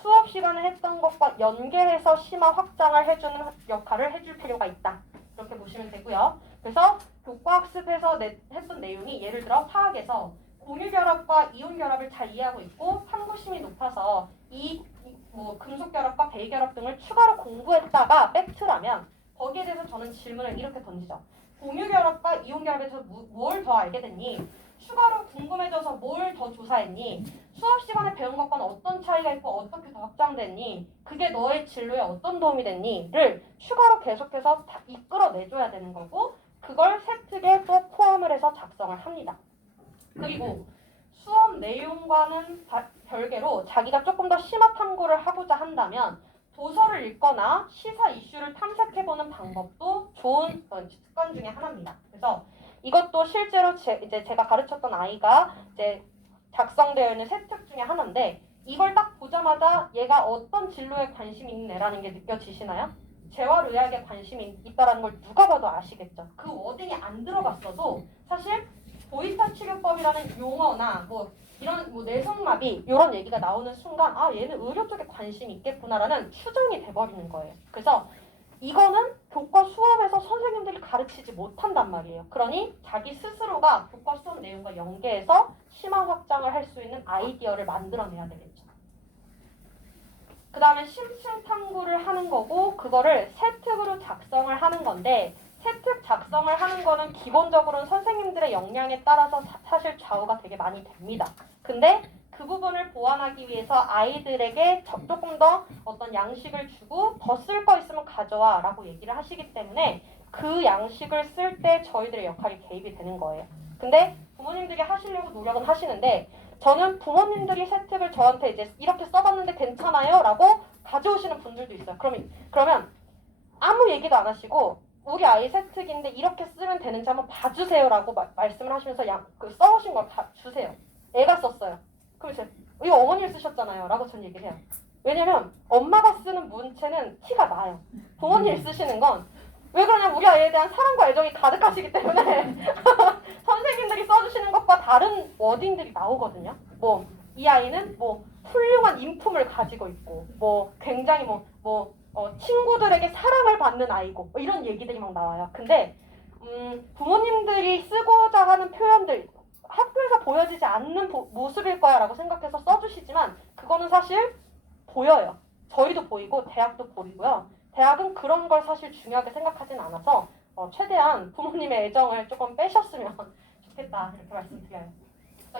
수업 시간에 했던 것과 연계해서 심화 확장을 해주는 역할을 해줄 필요가 있다. 이렇게 보시면 되고요. 그래서 교과학습에서 했던 내용이 예를 들어 화학에서 공유결합과 이온결합을 잘 이해하고 있고 탐구심이 높아서 금속결합과 배기결합 등을 추가로 공부했다가 팩트라면 거기에 대해서 저는 질문을 이렇게 던지죠. 공유결합과 이온결합에서 뭘 더 알게 됐니? 추가로 궁금해져서 뭘 더 조사했니? 수업 시간에 배운 것과는 어떤 차이가 있고 어떻게 더 확장됐니? 그게 너의 진로에 어떤 도움이 됐니?를 추가로 계속해서 다 이끌어내줘야 되는 거고 그걸 세특에 또 포함을 해서 작성을 합니다. 그리고 수업 내용과는 별개로 자기가 조금 더 심화 탐구를 하고자 한다면 도서를 읽거나 시사 이슈를 탐색해보는 방법도 좋은 습관 중에 하나입니다. 그래서 이것도 실제로 제가 가르쳤던 아이가 이제 작성되어 있는 세특 중에 하나인데 이걸 딱 보자마자 얘가 어떤 진로에 관심이 있는 애라는 게 느껴지시나요? 재활의학에 관심이 있다는 걸 누가 봐도 아시겠죠? 그 워딩이 안 들어갔어도 사실 보이스타 치료법이라는 용어나 이런 내성마비 이런 얘기가 나오는 순간 아 얘는 의료 쪽에 관심이 있겠구나라는 추정이 돼버리는 거예요. 그래서 이거는 교과 수업에서 선생님들이 가르치지 못한단 말이에요. 그러니 자기 스스로가 교과 수업 내용과 연계해서 심화 확장을 할 수 있는 아이디어를 만들어내야 되겠죠. 그 그 다음에 심층 탐구를 하는 거고 그거를 세특으로 작성을 하는 건데 세특 작성을 하는 거는 기본적으로는 선생님들의 역량에 따라서 사실 좌우가 되게 많이 됩니다. 근데 그 부분을 보완하기 위해서 아이들에게 조금 더 어떤 양식을 주고 더 쓸 거 있으면 가져와 라고 얘기를 하시기 때문에 그 양식을 쓸 때 저희들의 역할이 개입이 되는 거예요. 근데 부모님들이 하시려고 노력은 하시는데 저는 부모님들이 세특을 저한테 이제 이렇게 써봤는데 괜찮아요? 라고 가져오시는 분들도 있어요. 그러면 아무 얘기도 안 하시고 우리 아이 세특인데 이렇게 쓰면 되는지 한번 봐주세요 라고 말씀을 하시면서 써오신 걸 다 주세요. 애가 썼어요. 그럼 이제 이거 어머니를 쓰셨잖아요 라고 전 얘기를 해요. 왜냐면 엄마가 쓰는 문체는 티가 나요. 부모님이 쓰시는 건 왜 그러냐면 우리 아이에 대한 사랑과 애정이 가득하시기 때문에 선생님들이 써주시는 것과 다른 워딩들이 나오거든요. 뭐 이 아이는 뭐 훌륭한 인품을 가지고 있고 뭐 굉장히 친구들에게 사랑을 받는 아이고 뭐 이런 얘기들이 막 나와요. 근데 부모님들이 쓰고자 하는 표현들 학교에서 보여지지 않는 모습일 거야 라고 생각해서 써주시지만 그거는 사실 보여요. 저희도 보이고 대학도 보이고요. 대학은 그런 걸 사실 중요하게 생각하진 않아서 최대한 부모님의 애정을 조금 빼셨으면 좋겠다 이렇게 말씀드려요.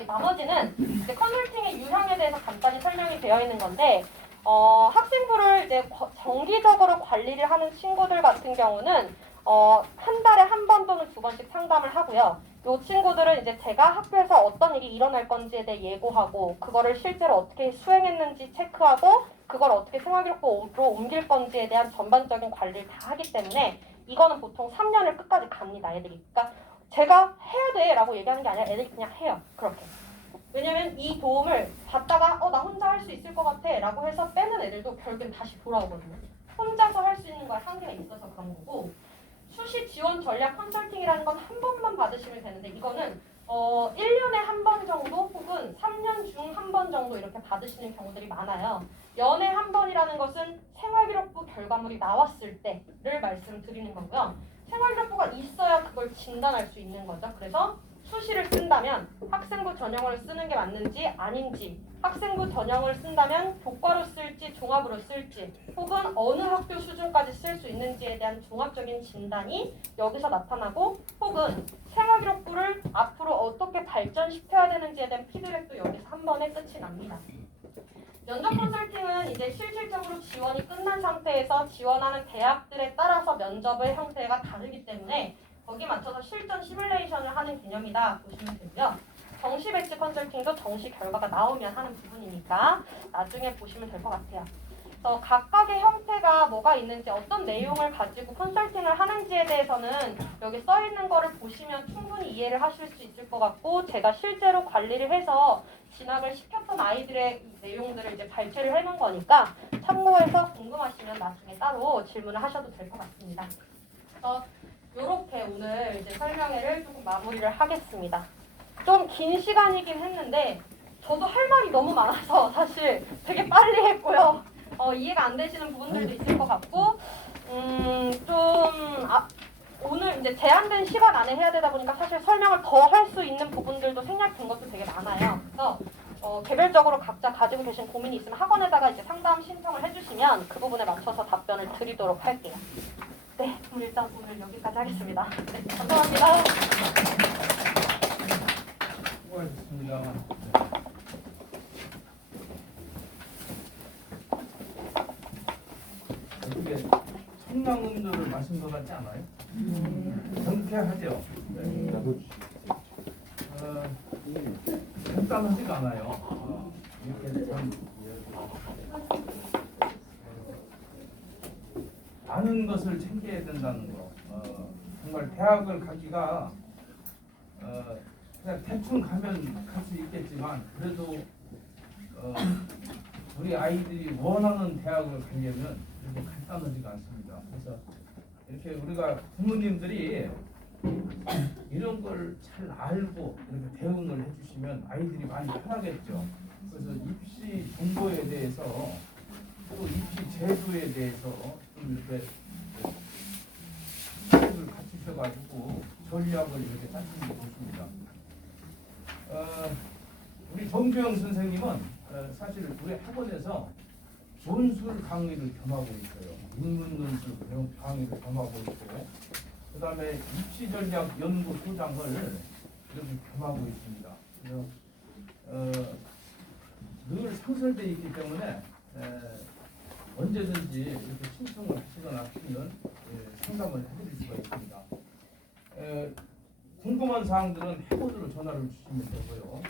나머지는 이제 컨설팅의 유형에 대해서 간단히 설명이 되어 있는 건데 학생부를 이제 정기적으로 관리를 하는 친구들 같은 경우는 한 달에 한 번 또는 두 번씩 상담을 하고요. 이 친구들은 이제 제가 학교에서 어떤 일이 일어날 건지에 대해 예고하고 그거를 실제로 어떻게 수행했는지 체크하고 그걸 어떻게 생활기록부로 옮길 건지에 대한 전반적인 관리를 다 하기 때문에 이거는 보통 3년을 끝까지 갑니다. 애들이. 그러니까 제가 해야 돼 라고 얘기하는 게 아니라 애들이 그냥 해요. 그렇게. 왜냐면 이 도움을 받다가 나 혼자 할 수 있을 것 같아 라고 해서 빼는 애들도 결국엔 다시 돌아오거든요. 혼자서 할 수 있는 거에 한계가 있어서 그런 거고 수시 지원 전략 컨설팅이라는 건 한 번만 받으시면 되는데 이거는 1년에 한 번 정도 혹은 3년 중 한 번 정도 이렇게 받으시는 경우들이 많아요. 연에 한 번이라는 것은 생활기록부 결과물이 나왔을 때를 말씀드리는 거고요. 생활기록부가 있어야 그걸 진단할 수 있는 거죠. 그래서 수시를 쓴다면 학생부 전형을 쓰는 게 맞는지 아닌지 학생부 전형을 쓴다면 교과로 쓸지 종합으로 쓸지 혹은 어느 학교 수준까지 쓸 수 있는지에 대한 종합적인 진단이 여기서 나타나고 혹은 생활기록부를 앞으로 어떻게 발전시켜야 되는지에 대한 피드백도 여기서 한 번에 끝이 납니다. 면접 컨설팅은 이제 실질적으로 지원이 끝난 상태에서 지원하는 대학들에 따라서 면접의 형태가 다르기 때문에 거기에 맞춰서 실전 시뮬레이션을 하는 개념이다 보시면 되고요. 정시 배치 컨설팅도 정시 결과가 나오면 하는 부분이니까 나중에 보시면 될 것 같아요. 그래서 각각의 형태가 뭐가 있는지 어떤 내용을 가지고 컨설팅을 하는지에 대해서는 여기 써 있는 거를 보시면 충분히 이해를 하실 수 있을 것 같고 제가 실제로 관리를 해서 진학을 시켰던 아이들의 내용들을 이제 발췌를 해놓은 거니까 참고해서 궁금하시면 나중에 따로 질문을 하셔도 될 것 같습니다. 그래서 이렇게 오늘 이제 설명회를 조금 마무리를 하겠습니다. 좀 긴 시간이긴 했는데 저도 할 말이 너무 많아서 사실 되게 빨리 했고요. 이해가 안 되시는 부분들도 있을 것 같고 오늘 이제 제한된 시간 안에 해야 되다 보니까 사실 설명을 더 할 수 있는 부분들도 생략된 것도 되게 많아요. 그래서 개별적으로 각자 가지고 계신 고민이 있으면 학원에다가 이제 상담 신청을 해주시면 그 부분에 맞춰서 답변을 드리도록 할게요. 네, 그럼 일단 오늘 여기까지 하겠습니다. 네, 감사합니다. 수고하셨습니다. 어떻게 청량음료를 마신 것 같지 않아요? 경쾌하죠? 간단하지가 않아요. 이렇게 참 아는 것을 챙겨야 된다는 거. 정말 대학을 가기가 그냥 대충 가면 갈 수 있겠지만 그래도 우리 아이들이 원하는 대학을 가려면 이렇게 간단하지가 않습니다. 그래서 이렇게 우리가 부모님들이 이런 걸 잘 알고 이렇게 대응을 해주시면 아이들이 많이 편하겠죠. 그래서 입시 정보에 대해서 또 입시 제도에 대해서 좀 이렇게 을 갖추셔가지고 전략을 이렇게 짜시는 게 좋습니다. 우리 정주영 선생님은 사실 우리 학원에서 논술 강의를 겸하고 있어요. 인문 논술 강의를 겸하고 있고, 그 다음에 입시전략 연구소장을 이렇게 겸하고 있습니다. 그래서 늘 상설되어 있기 때문에 언제든지 이렇게 신청을 하시거나 하시면 상담을 해드릴 수가 있습니다. 궁금한 사항들은 해고드로 전화를 주시면 되고요.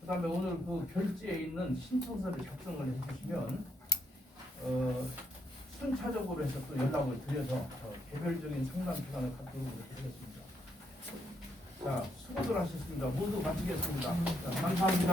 그 다음에 오늘 그 결지에 있는 신청서를 작성을 해주시면 순차적으로 해서 또 연락을 드려서 개별적인 상담 시간을 갖도록 하겠습니다. 자, 수고들 하셨습니다. 모두 마치겠습니다. 자, 감사합니다.